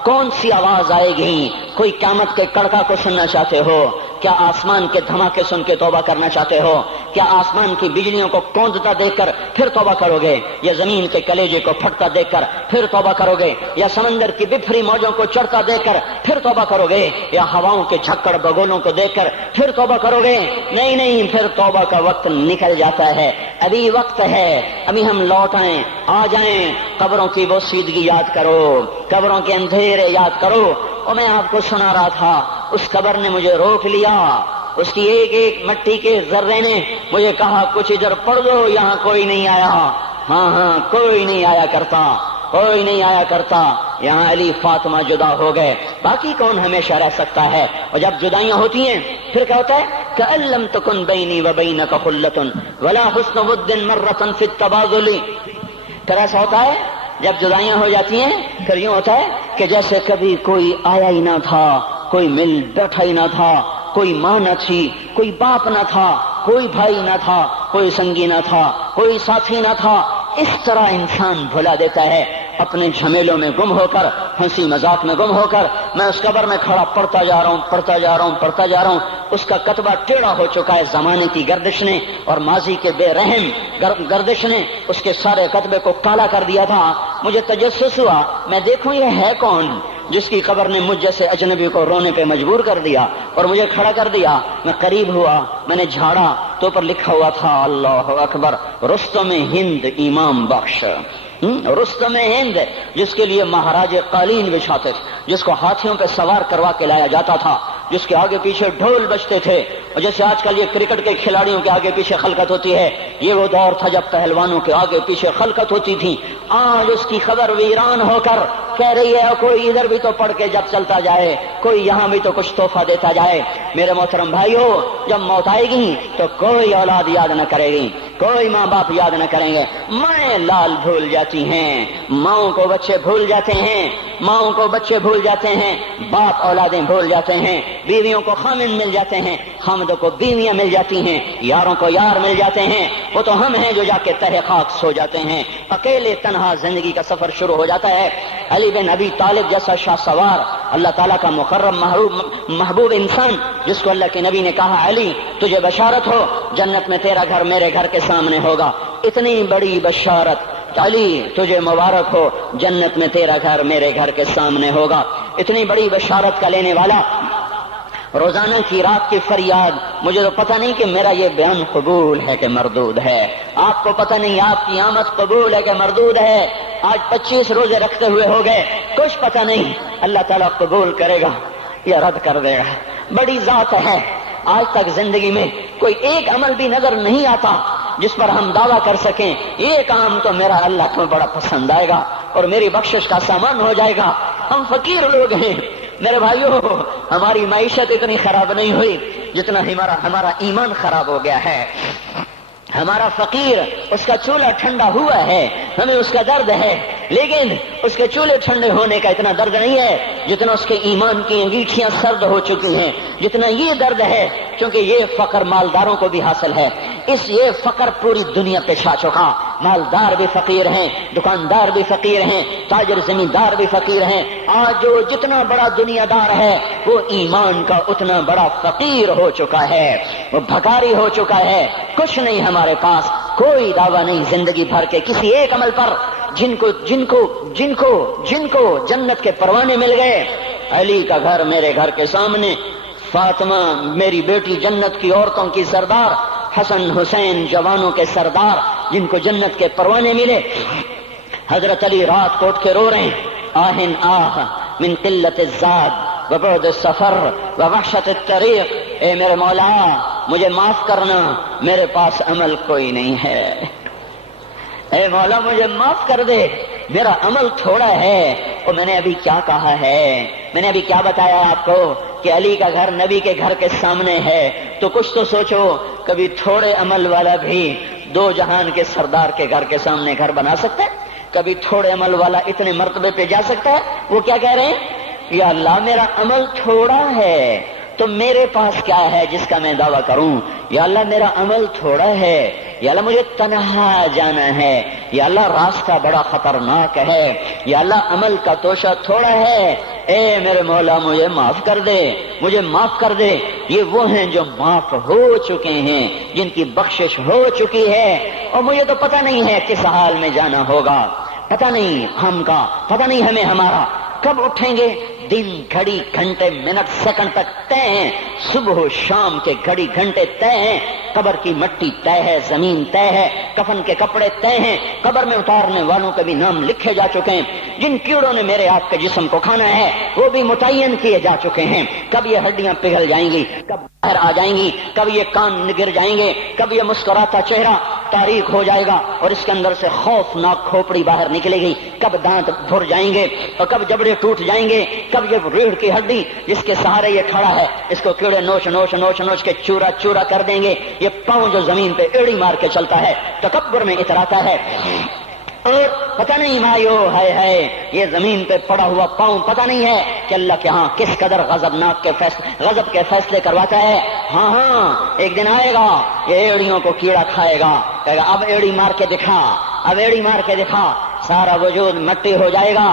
کون سی آواز آئے گی؟ کوئی قیامت کے کڑکا کو سننا چاہتے ہو؟ کیا آسمان کے دھماکے سن کے توبہ کرنا چاہتے ہو؟ کیا آسمان کی بجلیوں کو کوندتا دیکھ کر پھر توبہ کرو گے؟ یا زمین کے کلیجے کو پھٹتا دیکھ کر پھر توبہ کرو گے؟ یا سمندر کی بفری موجوں کو چڑھتا دیکھ کر پھر توبہ کرو گے؟ یا ہواؤں کے جھکڑ بگولوں کو دیکھ کر پھر توبہ کرو گے؟ نہیں نہیں، پھر توبہ کا وقت نکل جاتا ہے، ابھی وقت ہے، ابھی ہم لوٹ آئیں، آ جائیں۔ قبروں کی وہ سیدگی یاد کرو، قبروں کے اندھیرے یاد کرو۔ اور میں آپ کو سنا رہا تھا، اس قبر نے مجھے روک لیا، اس کی ایک ایک مٹی کے ذرے نے مجھے کہا کچھ ادھر پڑھ دو، یہاں کوئی نہیں آیا۔ ہاں کوئی نہیں آیا کرتا، کوئی نہیں آیا کرتا۔ یہاں علی فاطمہ جدا ہو گئے، باقی کون ہمیشہ رہ سکتا ہے؟ اور جب جدائیاں ہوتی ہیں پھر کیا ہوتا ہے؟ کأن لم تکن بینی وبینک خلۃ ولا حسن ود مرۃ فی التبادل۔ پھر ایسا ہوتا ہے جب جدائیاں ہو جاتی ہیں، پھر یوں ہوتا ہے کہ جیسے کبھی کوئی آیا ہی نہ تھا، کوئی مل بیٹھا ہی نہ تھا، کوئی ماں نہ تھی، کوئی باپ نہ تھا، کوئی بھائی نہ تھا، کوئی سنگی نہ تھا، کوئی ساتھی نہ تھا۔ اس طرح انسان بھلا دیتا ہے اپنے جھمیلوں میں گم ہو کر، ہنسی مذاق میں گم ہو کر۔ میں اس قبر میں کھڑا پڑھتا جا رہا ہوں، پڑھتا جا رہا ہوں، پڑھتا جا رہا ہوں۔ اس کا کتبہ ٹیڑھا ہو چکا ہے، زمانے کی گردش نے اور ماضی کے بے رحم گردش نے اس کے سارے کتبے کو کالا کر دیا تھا۔ مجھے تجسس ہوا، میں دیکھوں یہ ہے کون جس کی قبر نے مجھ جیسے اجنبی کو رونے پہ مجبور کر دیا اور مجھے کھڑا کر دیا۔ میں قریب ہوا، میں نے جھاڑا تو اوپر لکھا ہوا تھا اللہ اکبر، رستم ہند امام بخش۔ رستم ہند، جس کے لیے مہاراج قالین بچھاتے تھے، جس کو ہاتھیوں پہ سوار کروا کے لایا جاتا تھا، جس کے آگے پیچھے ڈھول بجتے تھے، اور جیسے آج کل یہ کرکٹ کے کھلاڑیوں کے آگے پیچھے خلقت ہوتی ہے، یہ وہ دور تھا جب پہلوانوں کے آگے پیچھے خلقت ہوتی تھی۔ آج اس کی خبر ویران ہو کر کہہ رہی ہے کوئی ادھر بھی تو پڑھ کے جب چلتا جائے، کوئی یہاں بھی تو کچھ تحفہ دیتا جائے۔ میرے محترم بھائیو، جب موت آئے گی تو کوئی اولاد یاد نہ کرے گی، کوئی ماں باپ یاد نہ کریں گے، مائیں لال بھول جاتی ہیں، ماؤں کو بچے بھول جاتے ہیں، ماؤں کو بچے بھول جاتے ہیں، باپ اولادیں بھول جاتے ہیں، بیویوں کو خامند مل جاتے ہیں، خامدوں کو بیویاں مل جاتی ہیں، یاروں کو یار مل جاتے ہیں، وہ تو ہم ہیں جو جا کے تہہ خاک سو جاتے ہیں، اکیلے تنہا زندگی کا سفر شروع ہو جاتا ہے۔ علی بن ابی طالب جیسا شاہ سوار، اللہ تعالیٰ کا مقرب محبوب انسان، جس کو اللہ کے نبی نے کہا علی تجھے بشارت ہو، جنت میں تیرا گھر میرے گھر کے سامنے ہوگا، اتنی بڑی بشارت، علی تجھے مبارک ہو، جنت میں تیرا گھر میرے گھر کے سامنے ہوگا، اتنی بڑی بشارت کا لینے والا، روزانہ کی رات کی فریاد، مجھے تو پتہ نہیں کہ میرا یہ بیان قبول ہے کہ مردود ہے، آپ کو پتہ نہیں آپ کی آمد قبول ہے کہ مردود ہے، آج 25 روزے رکھتے ہوئے ہو گئے، کچھ پتہ نہیں، اللہ تعالیٰ قبول کرے گا یا رد کر دے گا، بڑی ذات ہے۔ آج تک زندگی میں کوئی ایک عمل بھی نظر نہیں آتا جس پر ہم دعویٰ کر سکیں یہ کام تو میرا اللہ کو بڑا پسند آئے گا اور میری بخشش کا سامان ہو جائے گا۔ ہم فقیر لوگ ہیں میرے بھائیوں، ہماری معیشت اتنی خراب نہیں ہوئی جتنا ہمارا ایمان خراب ہو گیا ہے۔ ہمارا فقیر، اس کا چولہا ٹھنڈا ہوا ہے، ہمیں اس کا درد ہے، لیکن اس کے چولہے ٹھنڈے ہونے کا اتنا درد نہیں ہے جتنا اس کے ایمان کی انگیٹھیاں سرد ہو چکی ہیں، جتنا یہ درد ہے، کیونکہ یہ فقر مالداروں کو بھی حاصل ہے، یہ فقر پوری دنیا پہ چھا چکا، مالدار بھی فقیر ہیں، دکاندار بھی فقیر ہیں، تاجر زمیندار بھی فقیر ہیں، آج جو جتنا بڑا دنیا دار ہے وہ ایمان کا اتنا بڑا فقیر ہو چکا ہے، وہ بھکاری ہو چکا ہے، کچھ نہیں ہمارے پاس، کوئی دعویٰ نہیں زندگی بھر کے کسی ایک عمل پر، جن کو جنت کے پروانے مل گئے۔ علی کا گھر میرے گھر کے سامنے، فاطمہ میری بیٹی جنت کی عورتوں کی سردار، حسن حسین جوانوں کے سردار جن کو جنت کے پروانے ملے۔ حضرت علی رات کو اٹھ کے رو رہے ہیں، آہن آہ من قلت الزاد وبعد السفر ووحشت الطریق، اے میرے مولا مجھے معاف کرنا، میرے پاس عمل کوئی نہیں ہے، اے مولا مجھے معاف کر دے، میرا عمل تھوڑا ہے۔ اور میں نے ابھی کیا کہا ہے، میں نے ابھی کیا بتایا آپ کو کہ علی کا گھر نبی کے گھر کے سامنے ہے، تو کچھ تو سوچو، کبھی تھوڑے عمل والا بھی دو جہان کے سردار کے گھر کے سامنے گھر بنا سکتا ہے؟ کبھی تھوڑے عمل والا اتنے مرتبے پہ جا سکتا ہے؟ وہ کیا کہہ رہے ہیں، یا اللہ میرا عمل تھوڑا ہے تو میرے پاس کیا ہے جس کا میں دعویٰ کروں، یا اللہ میرا عمل تھوڑا ہے، یا اللہ مجھے تنہا جانا ہے، یا اللہ راستہ بڑا خطرناک ہے، یا اللہ عمل کا توشہ تھوڑا ہے، اے میرے مولا مجھے معاف کر دے، مجھے معاف کر دے۔ یہ وہ ہیں جو معاف ہو چکے ہیں، جن کی بخشش ہو چکی ہے، اور مجھے تو پتہ نہیں ہے کس حال میں جانا ہوگا، پتہ نہیں ہم کا، پتہ نہیں ہمیں ہمارا کب اٹھیں گے، دن گھڑی گھنٹے منٹ سیکنڈ تک طے ہیں، صبح و شام کے گھڑی گھنٹے طے ہیں، قبر کی مٹی طے ہے، زمین طے ہے، کفن کے کپڑے طے ہیں، قبر میں اتارنے والوں کے بھی نام لکھے جا چکے ہیں، جن کیڑوں نے میرے آپ کے جسم کو کھانا ہے وہ بھی متعین کیے جا چکے ہیں، کب یہ ہڈیاں پگھل جائیں گی، کب باہر آ جائیں گی، کب یہ کان گر جائیں گے، کب یہ مسکراتا چہرہ تاریک ہو جائے گا اور اس کے اندر سے خوفناک کھوپڑی باہر نکلے گی، کب دانت بھر جائیں گے اور کب جبڑے ٹوٹ جائیں گے، کب یہ ریڑھ کی ہڈی جس کے سہارے یہ کھڑا ہے اس کو کیڑے نوچ نوچ نوچ نوچ کے چورا چورا کر دیں گے، یہ پاؤں جو زمین پہ ایڑی مار کے چلتا ہے تکبر میں اتراتا ہے، اور پتہ نہیں مایو ہے یہ زمین پہ پڑا ہوا پاؤں پتہ نہیں ہے کہ اللہ کے ہاں کس قدر غضب کے فیصلے کرواتا ہے۔ ہاں ایک دن آئے گا یہ ایڑیوں کو کیڑا کھائے گا، کہے گا اب ایڑی مار کے دکھا، اب ایڑی مار کے دکھا، سارا وجود مٹی ہو جائے گا،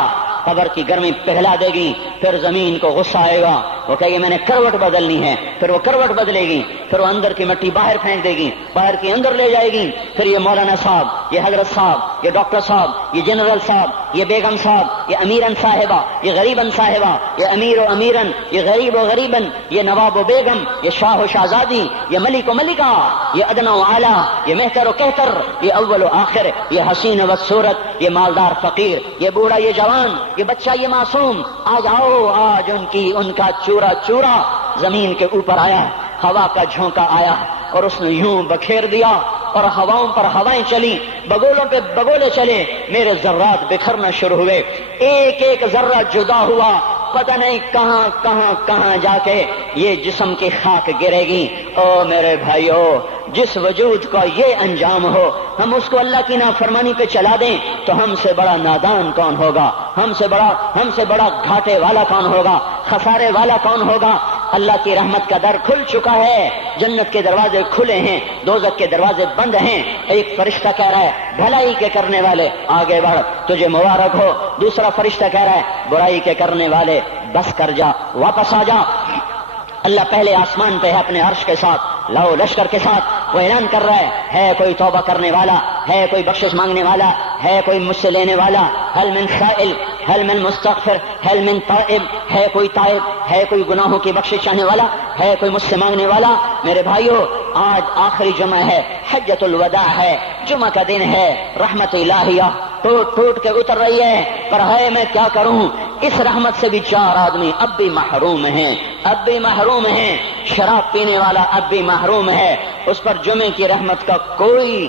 قبر کی گرمی پگھلا دے گی، پھر زمین کو غصہ آئے گا، وہ کہے گی میں نے کروٹ بدلنی ہے، پھر وہ کروٹ بدلے گی، پھر وہ اندر کی مٹی باہر پھینک دے گی، باہر کی اندر لے جائے گی، پھر یہ مولانا صاحب، یہ حضرت صاحب، یہ ڈاکٹر صاحب، یہ جنرل صاحب، یہ بیگم صاحب، یہ امیرن صاحبہ، یہ غریبن صاحبہ، یہ امیر و امیرن، یہ غریب و غریبن، یہ نواب و بیگم، یہ شاہ و شہزادی، یہ ملک و ملکہ، یہ ادنا و اعلیٰ، یہ مہتر و کہتر، یہ اول و آخر، یہ حسین و صورت، یہ مالدار فقیر، یہ بوڑھا یہ جوان، یہ بچہ یہ معصوم، آج آؤ، آج ان کا چورا چورا زمین کے اوپر آیا، ہوا کا جھونکا آیا اور اس نے یوں بکھیر دیا اور ہواؤں پر ہوائیں چلی، بگولوں پہ بگولے چلے، میرے ذرات بکھرنا شروع ہوئے، ایک ایک ذرہ جدا ہوا، پتہ نہیں کہاں کہاں کہاں جا کے یہ جسم کی خاک گرے گی۔ او میرے بھائیو، جس وجود کا یہ انجام ہو، ہم اس کو اللہ کی نافرمانی پہ چلا دیں تو ہم سے بڑا نادان کون ہوگا، ہم سے بڑا گھاٹے والا کون ہوگا، خسارے والا کون ہوگا۔ اللہ کی رحمت کا در کھل چکا ہے، جنت کے دروازے کھلے ہیں، دوزخ کے دروازے بند ہیں۔ ایک فرشتہ کہہ رہا ہے بھلائی کے کرنے والے آگے بڑھ، تجھے مبارک ہو۔ دوسرا فرشتہ کہہ رہا ہے برائی کے کرنے والے بس کر جا، واپس آ جا۔ اللہ پہلے آسمان پہ ہے اپنے عرش کے ساتھ، لو لشکر کے ساتھ، وہ اعلان کر رہا ہے کوئی توبہ کرنے والا، ہے کوئی بخشش مانگنے والا، ہے کوئی مجھ سے لینے والا، هل من سائل، هل من مستغفر، هل من تائب، ہے کوئی تائب، ہے کوئی گناہوں کی بخشش چاہنے والا، ہے کوئی مجھ سے مانگنے والا۔ میرے بھائیو، آج آخری جمعہ ہے، حجۃ الوداع ہے، جمعہ کا دن ہے، رحمت الہیہ ٹوٹ ٹوٹ کے اتر رہی ہے، پر ہے میں کیا کروں، اس رحمت سے بھی 4 آدمی اب بھی محروم ہیں، اب بھی محروم ہیں۔ شراب پینے والا اب بھی محروم ہے، اس پر جمعے کی رحمت کا کوئی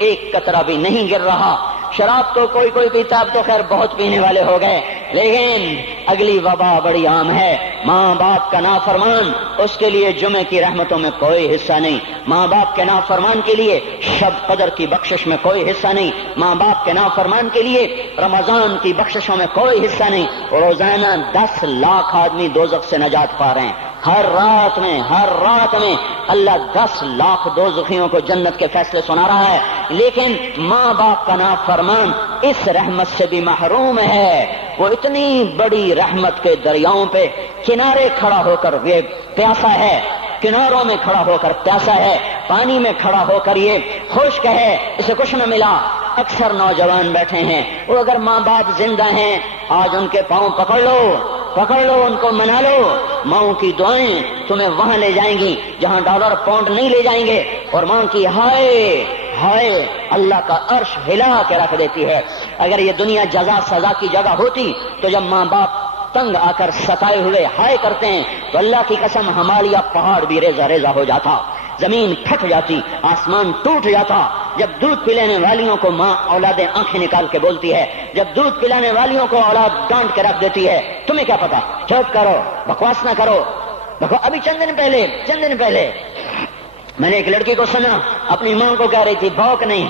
ایک قطرہ بھی نہیں گر رہا۔ شراب تو کوئی پیتا، اب تو خیر بہت پینے والے ہو گئے، لیکن اگلی وبا بڑی عام ہے، ماں باپ کا نافرمان، اس کے لیے جمعے کی رحمتوں میں کوئی حصہ نہیں، ماں باپ کے نافرمان کے لیے شب قدر کی بخشش میں کوئی حصہ نہیں، ماں باپ کے نافرمان کے لیے رمضان کی بخششوں میں کوئی حصہ نہیں۔ روزانہ 10 لاکھ آدمی دوزخ سے نجات پا رہے ہیں، ہر رات میں اللہ 10 لاکھ دوزخیوں کو جنت کے فیصلے سنا رہا ہے، لیکن ماں باپ کا نافرمان اس رحمت سے بھی محروم ہے۔ وہ اتنی بڑی رحمت کے دریاؤں پہ کنارے کھڑا ہو کر یہ پیاسا ہے، کناروں میں کھڑا ہو کر پیاسا ہے، پانی میں کھڑا ہو کر یہ خشک ہے، اسے کچھ نہ ملا۔ اکثر نوجوان بیٹھے ہیں، وہ اگر ماں باپ زندہ ہیں آج ان کے پاؤں پکڑ لو، ان کو منا لو، ماں کی دعائیں تمہیں وہاں لے جائیں گی جہاں ڈالر پاؤنڈ نہیں لے جائیں گے، اور ماں کی ہائے اللہ کا عرش ہلا کے رکھ دیتی ہے۔ اگر یہ دنیا جزا سزا کی جگہ ہوتی تو جب ماں باپ تنگ آ کر ستائے ہوئے ہائے کرتے ہیں تو اللہ کی قسم ہمالیہ پہاڑ بھی ریزہ ریزہ ہو جاتا، زمین پھٹ جاتی، آسمان ٹوٹ جاتا۔ جب دودھ پلانے والیوں کو ماں اولادیں آنکھیں نکال کے بولتی ہے، جب دودھ پلانے والیوں کو اولاد ڈانٹ کے رکھ دیتی ہے، تمہیں کیا پتا، چپ کرو، بکواس نہ کرو۔ ابھی چند دن پہلے میں نے ایک لڑکی کو سنا، اپنی ماں کو کہہ رہی تھی بھوک نہیں،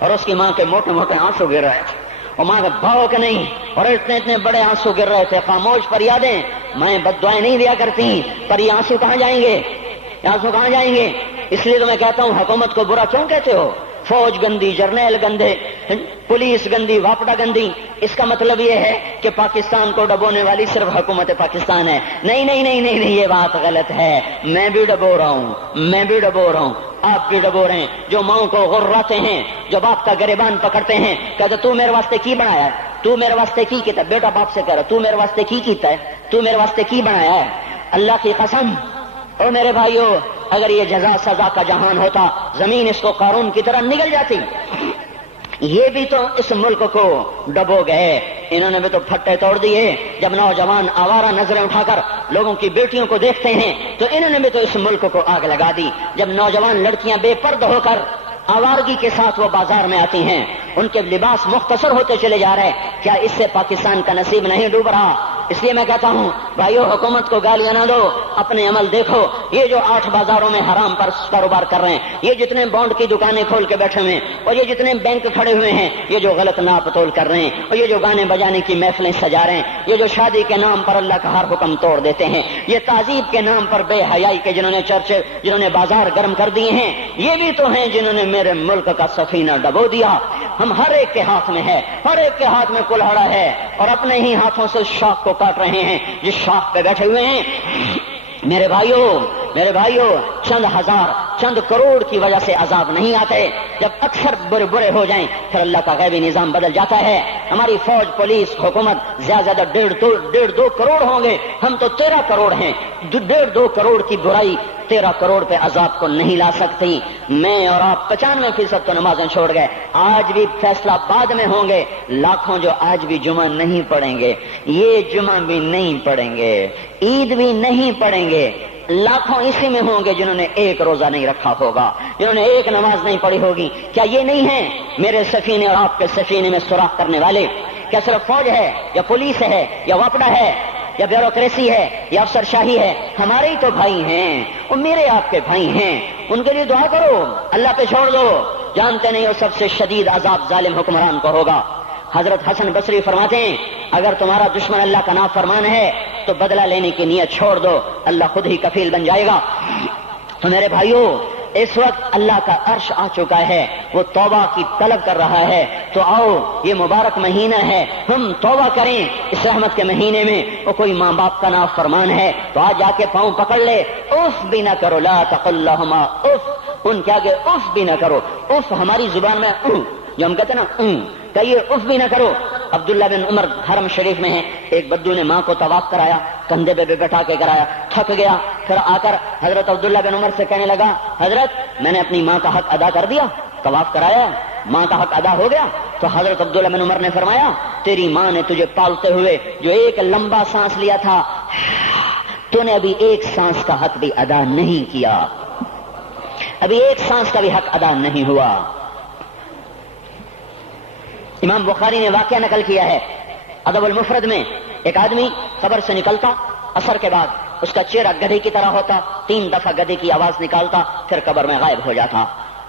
اور اس کی ماں کے موٹے موٹے آنسو گر رہے تھے، اور ماں کا بھوک نہیں، اور اتنے بڑے آنسو گر رہے تھے۔ خاموش فریادیں، میں بد دعائیں نہیں دیا کرتی، پر یہ آنسو کہاں جائیں گے؟ اس لیے تو میں کہتا ہوں حکومت کو برا کیوں کہتے ہو؟ فوج گندی، جرنیل گندے، پولیس گندی، واپڈا گندی، اس کا مطلب یہ ہے کہ پاکستان کو ڈبونے والی صرف حکومت پاکستان ہے۔ نہیں، یہ بات غلط ہے، میں بھی ڈبو رہا ہوں، آپ بھی ڈبو رہے ہیں۔ جو ماں کو غراتے ہیں، جو باپ کا گریبان پکڑتے ہیں، کہتے تو میرے واسطے کی بنایا ہے، تو میرے واسطے کی کیتا ہے، بیٹا باپ سے کہہ رہا تو میرے واسطے کی کیتا ہے، تو میرے واسطے کی بنایا ہے۔ اللہ کی قسم، اور میرے بھائیو، اگر یہ جزا سزا کا جہان ہوتا، زمین اس کو قارون کی طرح نگل جاتی۔ یہ بھی تو اس ملک کو ڈبو گئے، انہوں نے بھی تو پھٹے توڑ دیے۔ جب نوجوان آوارہ نظریں اٹھا کر لوگوں کی بیٹیوں کو دیکھتے ہیں تو انہوں نے بھی تو اس ملک کو آگ لگا دی۔ جب نوجوان لڑکیاں بے پرد ہو کر آوارگی کے ساتھ وہ بازار میں آتی ہیں، ان کے لباس مختصر ہوتے چلے جا رہے، کیا اس سے پاکستان کا نصیب نہیں ڈوب رہا؟ اس لیے میں کہتا ہوں بھائیو، حکومت کو گالیاں نہ دو، اپنے عمل دیکھو۔ یہ جو 8 بازاروں میں حرام پر کاروبار کر رہے ہیں، یہ جتنے بانڈ کی دکانیں کھول کے بیٹھے ہوئے ہیں، اور یہ جتنے بینک کھڑے ہوئے ہیں، یہ جو غلط ناپ تول کر رہے ہیں، اور یہ جو گانے بجانے کی محفلیں سجا رہے ہیں، یہ جو شادی کے نام پر اللہ کا ہر حکم توڑ دیتے ہیں، یہ تعذیب کے نام پر بے حیائی کے جنہوں نے بازار گرم کر دیے ہیں، یہ بھی تو ہیں جنہوں نے میرے ملک کا سفینہ ڈبو دیا۔ ہم ہر ایک کے ہاتھ میں ہے، ہر ایک کے ہاتھ میں کلہاڑا ہے، اور اپنے ہی ہاتھوں سے شاخ کو کاٹ رہے ہیں جس شاخ پہ بیٹھے ہوئے ہیں۔ میرے بھائیو، چند ہزار، چند کروڑ کی وجہ سے عذاب نہیں آتے، جب اکثر برے ہو جائیں پھر اللہ کا غیبی نظام بدل جاتا ہے۔ ہماری فوج، پولیس، حکومت زیادہ 1.5-2 کروڑ ہوں گے، ہم تو 13 کروڑ ہیں۔ 1.5-2 کروڑ کی برائی 13 کروڑ پہ عذاب کو نہیں لا سکتی۔ میں اور آپ 95% تو نمازیں چھوڑ گئے، آج بھی فیصلہ بعد میں ہوں گے، لاکھوں جو آج بھی جمعہ نہیں پڑھیں گے، یہ جمعہ بھی نہیں پڑھیں گے، عید بھی نہیں پڑھیں گے، لاکھوں اسی میں ہوں گے جنہوں نے ایک روزہ نہیں رکھا ہوگا، جنہوں نے ایک نماز نہیں پڑھی ہوگی۔ کیا یہ نہیں ہے میرے سفینے اور آپ کے سفینے میں سوراخ کرنے والے؟ کیا صرف فوج ہے یا پولیس ہے یا وپڈا ہے یا بیوروکریسی ہے یا افسر شاہی ہے؟ ہمارے ہی تو بھائی ہیں، وہ میرے آپ کے بھائی ہیں، ان کے لیے دعا کرو، اللہ پہ چھوڑ دو، جانتے نہیں وہ سب سے شدید عذاب ظالم حکمران کو ہوگا۔ حضرت حسن بصری فرماتے ہیں اگر تمہارا دشمن اللہ کا نافرمان ہے تو بدلہ لینے کی نیت چھوڑ دو، اللہ خود ہی کفیل بن جائے گا۔ تو میرے بھائیوں، اس وقت اللہ کا عرش آ چکا ہے، وہ توبہ کی طلب کر رہا ہے، تو آؤ یہ مبارک مہینہ ہے، ہم توبہ کریں اس رحمت کے مہینے میں۔ وہ کوئی ماں باپ کا نافرمان ہے تو آج جا کے پاؤں پکڑ لے، اف بھی نہ کرو، لا تقل لہما اف، ان کے آگے اف بھی نہ کرو۔ اف ہماری زبان میں جو ہم کہتے ہیں نا کہیے، اف بھی نہ کرو۔ عبداللہ بن عمر حرم شریف میں ہیں، ایک بدو نے ماں کو طواف کرایا، کندھے پہ بٹھا کے کرایا، تھک گیا، پھر آ کر حضرت عبداللہ بن عمر سے کہنے لگا حضرت میں نے اپنی ماں کا حق ادا کر دیا، طواف کرایا، ماں کا حق ادا ہو گیا؟ تو حضرت عبداللہ بن عمر نے فرمایا تیری ماں نے تجھے پالتے ہوئے جو ایک لمبا سانس لیا تھا، تو نے ابھی ایک سانس کا حق بھی ادا نہیں کیا، ابھی ایک سانس کا بھی حق ادا نہیں ہوا۔ امام بخاری نے واقعہ نقل کیا ہے ادب المفرد میں، ایک آدمی قبر سے نکلتا، عصر کے بعد اس کا چہرہ گدھے کی طرح ہوتا، 3 دفعہ گدھے کی آواز نکالتا، پھر قبر میں غائب ہو جاتا۔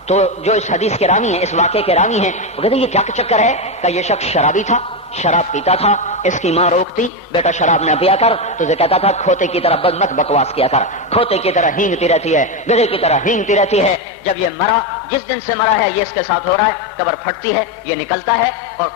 تو جو اس حدیث کے راوی ہیں، اس واقعے کے راوی ہیں، وہ کہتے ہیں یہ کیا چکر ہے؟ کہ یہ شخص شرابی تھا، شراب پیتا تھا، اس کی ماں روکتی بیٹا شراب نہ پیا کر، تو یہ کہتا تھا کھوتے کی طرح مت بکواس کیا کر، کھوتے کی طرح ہینگتی رہتی ہے، گدھے کی طرح ہینگتی رہتی ہے۔ جب یہ مرا، جس دن سے مرا ہے یہ اس کے ساتھ ہو رہا ہے، قبر پھٹتی ہے، یہ نکلتا ہے اور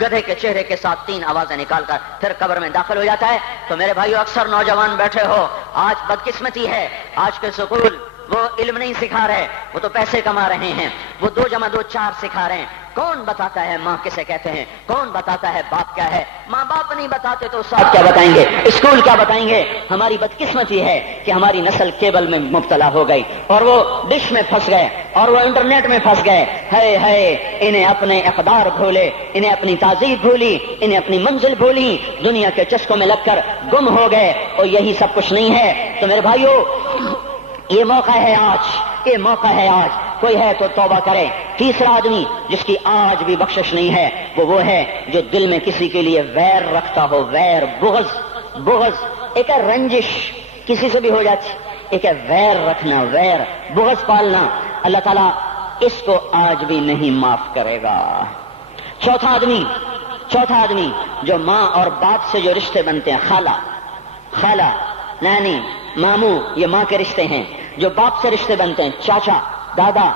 گدھے کے چہرے کے ساتھ 3 آوازیں نکال کر پھر قبر میں داخل ہو جاتا ہے۔ تو میرے بھائیو، اکثر نوجوان بیٹھے ہو، آج بدقسمتی ہے، آج کے سکول وہ علم نہیں سکھا رہے، وہ تو پیسے کما رہے ہیں، وہ 2 + 2 = 4 سکھا رہے ہیں۔ کون بتاتا ہے ماں کسے کہتے ہیں؟ کون بتاتا ہے باپ کیا ہے؟ ماں باپ نہیں بتاتے تو استاد کیا بتائیں گے؟ اسکول کیا بتائیں گے؟ ہماری بدقسمتی ہے کہ ہماری نسل کیبل میں مبتلا ہو گئی اور وہ ڈش میں پھنس گئے اور وہ انٹرنیٹ میں پھنس گئے۔ ہے انہیں اپنے اقدار بھولے، انہیں اپنی تہذیب بھولی، انہیں اپنی منزل بھولی، دنیا کے چسکوں میں لگ کر گم ہو گئے، اور یہی سب کچھ نہیں ہے۔ تو میرے بھائیو، یہ موقع ہے آج، یہ موقع ہے آج، کوئی ہے تو توبہ کرے۔ تیسرا آدمی جس کی آج بھی بخشش نہیں ہے وہ ہے جو دل میں کسی کے لیے ویر رکھتا ہو، ویر، بغض، ایک ہے رنجش، کسی سے بھی ہو جاتی، ایک ہے ویر رکھنا، ویر، بغض پالنا، اللہ تعالیٰ اس کو آج بھی نہیں معاف کرے گا۔ چوتھا آدمی جو ماں اور باپ سے جو رشتے بنتے ہیں، خالہ، نانی، ماموں، یہ ماں کے رشتے ہیں۔ جو باپ سے رشتے بنتے ہیں، چاچا، دادا،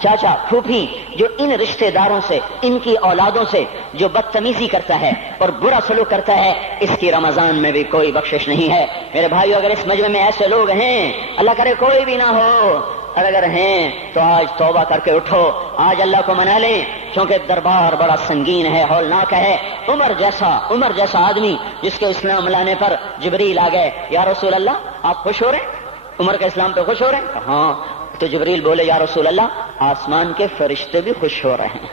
چاچا، پھوپھی، جو ان رشتے داروں سے، ان کی اولادوں سے جو بدتمیزی کرتا ہے اور برا سلوک کرتا ہے، اس کی رمضان میں بھی کوئی بخشش نہیں ہے۔ میرے بھائیو، اگر اس مجمع میں ایسے لوگ ہیں، اللہ کرے کوئی بھی نہ ہو، اور اگر ہیں تو آج توبہ کر کے اٹھو، آج اللہ کو منا لیں، کیونکہ دربار بڑا سنگین ہے، ہولناک ہے۔ عمر جیسا آدمی جس کے اسلام لانے پر جبریل آ گئے، یا رسول اللہ آپ خوش ہو رہے ہیں؟ عمر کے اسلام پہ خوش ہو رہے ہیں؟ ہاں۔ تو جبریل بولے، یا رسول اللہ آسمان کے فرشتے بھی خوش ہو رہے ہیں،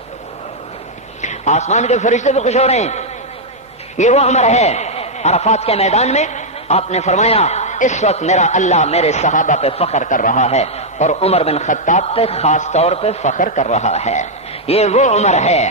آسمان کے فرشتے بھی خوش ہو رہے ہیں۔ یہ وہ عمر ہے۔ عرفات کے میدان میں آپ نے فرمایا اس وقت میرا اللہ میرے صحابہ پہ فخر کر رہا ہے، اور عمر بن خطاب پہ خاص طور پہ فخر کر رہا ہے۔ یہ وہ عمر ہے۔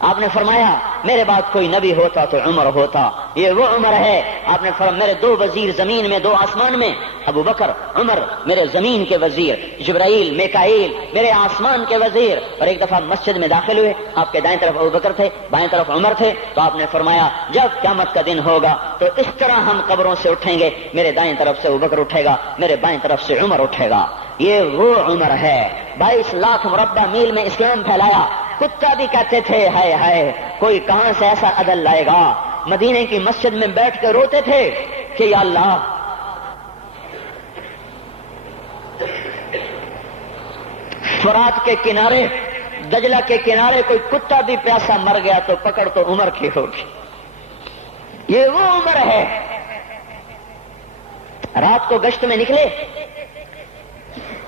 آپ نے فرمایا میرے بعد کوئی نبی ہوتا تو عمر ہوتا، یہ وہ عمر ہے۔ آپ نے فرمایا میرے 2 وزیر زمین میں، 2 آسمان میں، ابو بکر، عمر میرے زمین کے وزیر، جبرائیل، میکائیل میرے آسمان کے وزیر۔ اور ایک دفعہ مسجد میں داخل ہوئے، آپ کے دائیں طرف ابو بکر تھے، بائیں طرف عمر تھے، تو آپ نے فرمایا جب قیامت کا دن ہوگا تو اس طرح ہم قبروں سے اٹھیں گے، میرے دائیں طرف سے ابو بکر اٹھے گا، میرے بائیں طرف سے عمر اٹھے گا۔ یہ وہ عمر ہے۔ 22 لاکھ مربع میل میں اسلام پھیلایا، کتا بھی کہتے تھے ہائے کوئی کہاں سے ایسا عدل لائے گا۔ مدینے کی مسجد میں بیٹھ کے روتے تھے کہ یا اللہ، فرات کے کنارے، دجلہ کے کنارے کوئی کتا بھی پیاسا مر گیا تو پکڑ تو عمر کی ہوگی۔ یہ وہ عمر ہے۔ رات کو گشت میں نکلے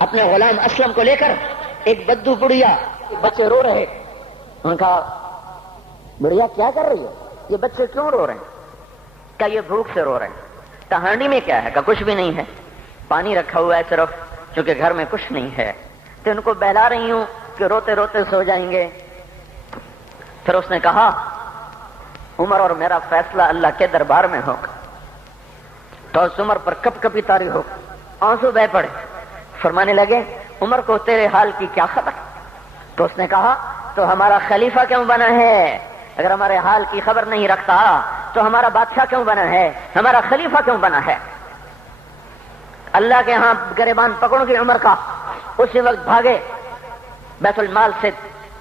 اپنے غلام اسلم کو لے کر، ایک بدو بڑھیا، بچے رو رہے، انہوں نے کہا بڑھیا کیا کر رہی ہے؟ یہ بچے کیوں رو رہے ہیں؟ کیا یہ بھوک سے رو رہے ہیں؟ ہانڈی میں کیا ہے؟ کہ کچھ بھی نہیں ہے، پانی رکھا ہوا ہے صرف، چونکہ گھر میں کچھ نہیں ہے۔ تو ان کو بہلا رہی ہوں کہ روتے روتے سو جائیں گے۔ پھر اس نے کہا عمر اور میرا فیصلہ اللہ کے دربار میں ہوگا۔ تو اس عمر پر کپ کپی طاری ہو، آنسو بہ پڑے، فرمانے لگے عمر کو تیرے حال کی کیا خبر؟ تو اس نے کہا تو ہمارا خلیفہ کیوں بنا ہے؟ اگر ہمارے حال کی خبر نہیں رکھتا تو ہمارا بادشاہ کیوں بنا ہے؟ ہمارا خلیفہ کیوں بنا ہے؟ اللہ کے ہاں گریبان پکڑ کے عمر کا، اسی وقت بھاگے، بیت المال سے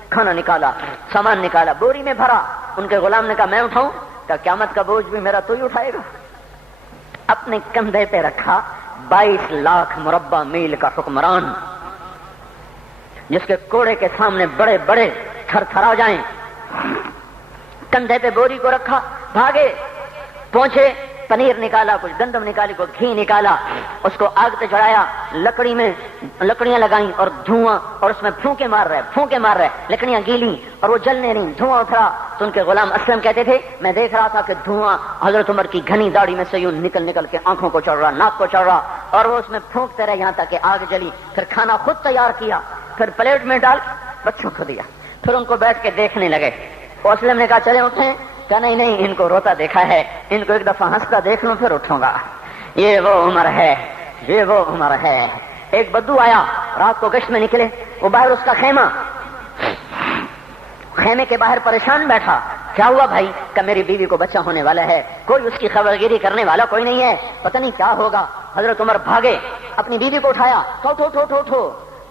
کھانا نکالا، سامان نکالا، بوری میں بھرا۔ ان کے غلام نے کہا میں اٹھاؤں؟ کہ قیامت کا بوجھ بھی میرا تو ہی اٹھائے گا۔ اپنے کندھے پہ رکھا 22 لاکھ مربع میل کا حکمران، جس کے کوڑے کے سامنے بڑے بڑے تھر تھرا جائیں، کندھے پہ بوری کو رکھا، بھاگے، پہنچے، پنیر نکالا، کچھ گندم نکالی، کچھ گھی نکالا، اس کو آگ پہ چڑھایا، لکڑی میں لکڑیاں لگائیں اور دھواں، اور اس میں پھونکے مار رہے، لکڑیاں گیلی اور وہ جلنے رہیں، دھواں اٹھا۔ تو ان کے غلام اسلم کہتے تھے میں دیکھ رہا تھا کہ دھواں حضرت عمر کی گھنی داڑھی میں سے یوں نکل نکل کے آنکھوں کو چڑھ رہا، ناک کو چڑھ رہا، اور وہ اس میں پھونکتے رہے یہاں تک کہ آگ جلی۔ پھر کھانا خود تیار کیا، پھر پلیٹ میں ڈال بچوں کو دیا، پھر ان کو بیٹھ کے دیکھنے لگے۔ اسلم نے کہا چلے اٹھیں؟ کہ نہیں، ان کو روتا دیکھا ہے، ان کو ایک دفعہ ہنستا دیکھ لوں پھر اٹھوں گا۔ یہ وہ عمر ہے، یہ وہ عمر ہے۔ ایک بدو آیا، رات کو گشت میں نکلے، وہ باہر اس کا خیمے کے باہر پریشان بیٹھا۔ کیا ہوا بھائی؟ کہ میری بیوی کو بچہ ہونے والا ہے، کوئی اس کی خبرگیری کرنے والا کوئی نہیں ہے، پتہ نہیں کیا ہوگا۔ حضرت عمر بھاگے، اپنی بیوی کو اٹھایا،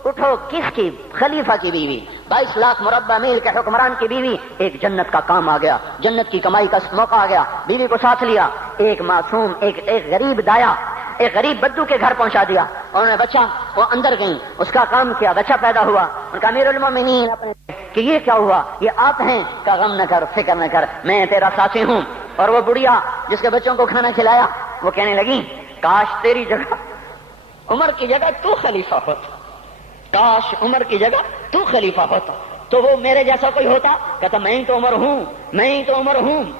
اٹھو، کس کی؟ خلیفہ کی بیوی، 22 لاکھ مربع میل کے حکمران کی بیوی۔ ایک جنت کا کام آ گیا، جنت کی کمائی کا موقع آ گیا، بیوی کو ساتھ لیا، ایک معصوم، ایک غریب دایا، ایک غریب بدو کے گھر پہنچا دیا۔ انہوں نے بچہ، وہ اندر گئیں، اس کا کام کیا، بچہ پیدا ہوا۔ ان کا امیر المومنین کہ یہ کیا ہوا؟ یہ آپ ہیں؟ کا غم نہ کر، فکر نہ کر، میں تیرا ساتھی ہوں۔ اور وہ بڑھیا جس کے بچوں کو کھانا کھلایا، وہ کہنے لگی کاش تیری جگہ عمر کی جگہ تو خلیفہ ہوتا، کاش عمر کی جگہ تو خلیفہ ہوتا تو وہ میرے جیسا کوئی ہوتا۔ کہتا میں ہی تو عمر ہوں۔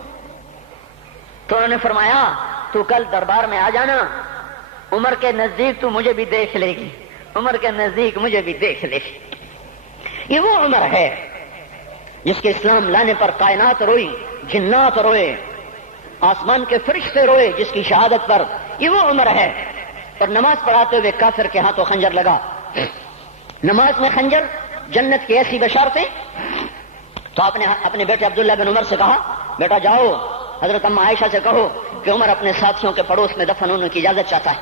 تو انہوں نے فرمایا تو کل دربار میں آ جانا، عمر کے نزدیک تو مجھے بھی دیکھ لے گی، عمر کے نزدیک مجھے بھی دیکھ لے گی۔ یہ وہ عمر ہے جس کے اسلام لانے پر کائنات روئی، جنات روئے، آسمان کے فرشتے روئے جس کی شہادت پر۔ یہ وہ عمر ہے۔ اور نماز پڑھاتے ہوئے کافر کے ہاتھوں خنجر لگا، نماز میں خنجر، جنت کی ایسی بشارتیں۔ تو آپ نے اپنے بیٹے عبداللہ بن عمر سے کہا بیٹا جاؤ حضرت اماں عائشہ سے کہو کہ عمر اپنے ساتھیوں کے پڑوس میں دفن ہونے کی اجازت چاہتا ہے،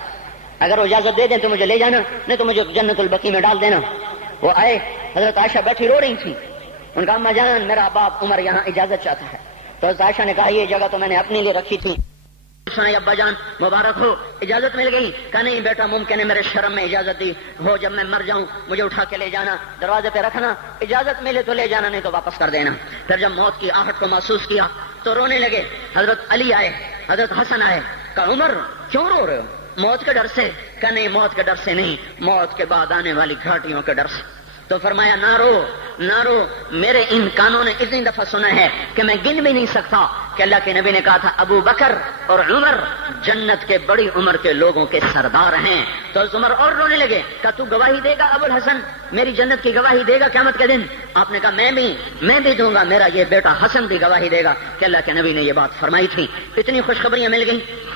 اگر وہ اجازت دے دیں تو مجھے لے جانا، نہیں تو مجھے جنت البقیع میں ڈال دینا۔ وہ آئے، حضرت عائشہ بیٹھی رو رہی تھی، ان کا اماں جان میرا باپ عمر یہاں اجازت چاہتا ہے۔ تو حضرت عائشہ نے کہا یہ جگہ تو میں نے اپنے لیے رکھی تھی، ابا جان مبارک ہو، اجازت مل گئی؟ کہا نہیں بیٹا ممکن ہے میرے شرم میں اجازت دی ہو، جب میں مر جاؤں مجھے اٹھا کے لے جانا، دروازے پہ رکھنا، اجازت ملے تو لے جانا نہیں تو واپس کر دینا۔ پھر جب موت کی آہٹ کو محسوس کیا تو رونے لگے۔ حضرت علی آئے، حضرت حسن آئے، کہا عمر کیوں رو رہے ہو؟ موت کے ڈر سے؟ کہا نہیں موت کے ڈر سے نہیں، موت کے بعد آنے والی گھاٹیوں کے ڈر سے۔ تو فرمایا نہ رو، میرے ان کانوں نے اتنی دفعہ سنا ہے کہ میں گن بھی نہیں سکتا کہ اللہ کے نبی نے کہا تھا ابو بکر اور عمر جنت کے بڑی عمر کے لوگوں کے سردار ہیں۔ تو عمر اور رونے لگے، کہا تو گواہی دے گا ابو الحسن، میری جنت کی گواہی دے گا قیامت کے دن؟ آپ نے کہا میں بھی دوں گا، میرا یہ بیٹا حسن بھی گواہی دے گا کہ اللہ کے نبی نے یہ بات فرمائی تھی۔ اتنی خوشخبریاں مل گئیں۔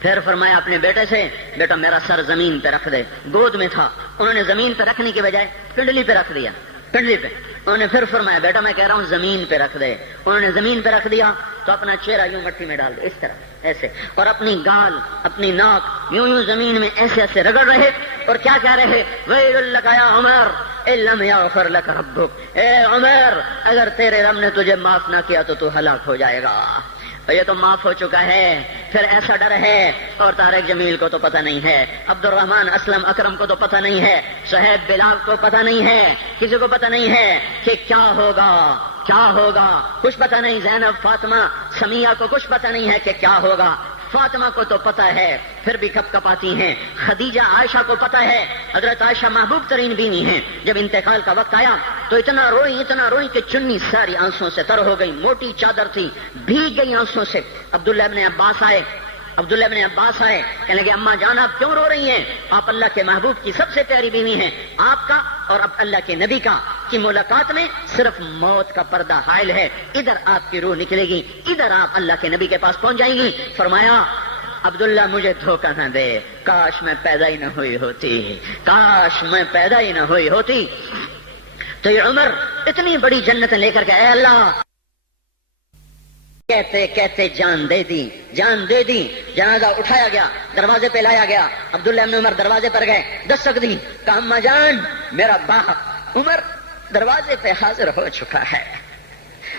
پھر فرمایا اپنے بیٹے سے بیٹا میرا سر زمین پہ رکھ دے، گود میں تھا، انہوں نے زمین پہ رکھنے کی بجائے پنڈلی پہ رکھ دیا، پنڈلی پہ۔ انہوں نے پھر فرمایا بیٹا میں کہہ رہا ہوں زمین پہ رکھ دے، انہوں نے زمین پہ رکھ دیا۔ تو اپنا چہرہ یوں مٹی میں ڈال دے، اس طرح ایسے، اور اپنی گال اپنی ناک یوں زمین میں ایسے رگڑ رہے اور کیا کہہ رہے ویل لک یا عمر ان لم یغفر لک ربک، اے عمر اگر تیرے رب نے تجھے معاف نہ کیا تو ہلاک ہو جائے گا۔ یہ تو معاف ہو چکا ہے، پھر ایسا ڈر ہے۔ اور طارق جمیل کو تو پتہ نہیں ہے، عبد الرحمن اسلم اکرم کو تو پتہ نہیں ہے، شہید بلال کو پتہ نہیں ہے، کسی کو پتہ نہیں ہے کہ کیا ہوگا، کچھ پتہ نہیں۔ زینب فاطمہ سمیہ کو کچھ پتہ نہیں ہے کہ کیا ہوگا، فاطمہ کو تو پتہ ہے پھر بھی کپ کپاتی ہیں، خدیجہ عائشہ کو پتہ ہے، حضرت عائشہ محبوب ترین بیوی ہیں۔ جب انتقال کا وقت آیا تو اتنا روئی کہ چنی ساری آنسوں سے تر ہو گئی، موٹی چادر تھی بھیگ گئی آنسوں سے۔ عبداللہ ابن عباس آئے، عبداللہ ابن عباس آئے، کہنے لگے اماں جان آپ کیوں رو رہی ہیں؟ آپ اللہ کے محبوب کی سب سے پیاری بیوی ہیں، آپ کا اور اب اللہ کے نبی کا کی ملاقات میں صرف موت کا پردہ حائل ہے، ادھر آپ کی روح نکلے گی، ادھر آپ اللہ کے نبی کے پاس پہنچ جائیں گی۔ فرمایا عبداللہ مجھے دھوکہ نہ دے، کاش میں پیدا ہی نہ ہوئی ہوتی، کاش میں پیدا ہی نہ ہوئی ہوتی۔ تو یہ عمر اتنی بڑی جنت لے کر کے اے اللہ کہتے کہتے جان دے دی، جان دے دی۔ جنازہ اٹھایا گیا، دروازے پہ لایا گیا، عبداللہ ابن عمر دروازے پر گئے، دستک دی، کہا اماں جان میرا باپ عمر دروازے پہ حاضر ہو چکا ہے۔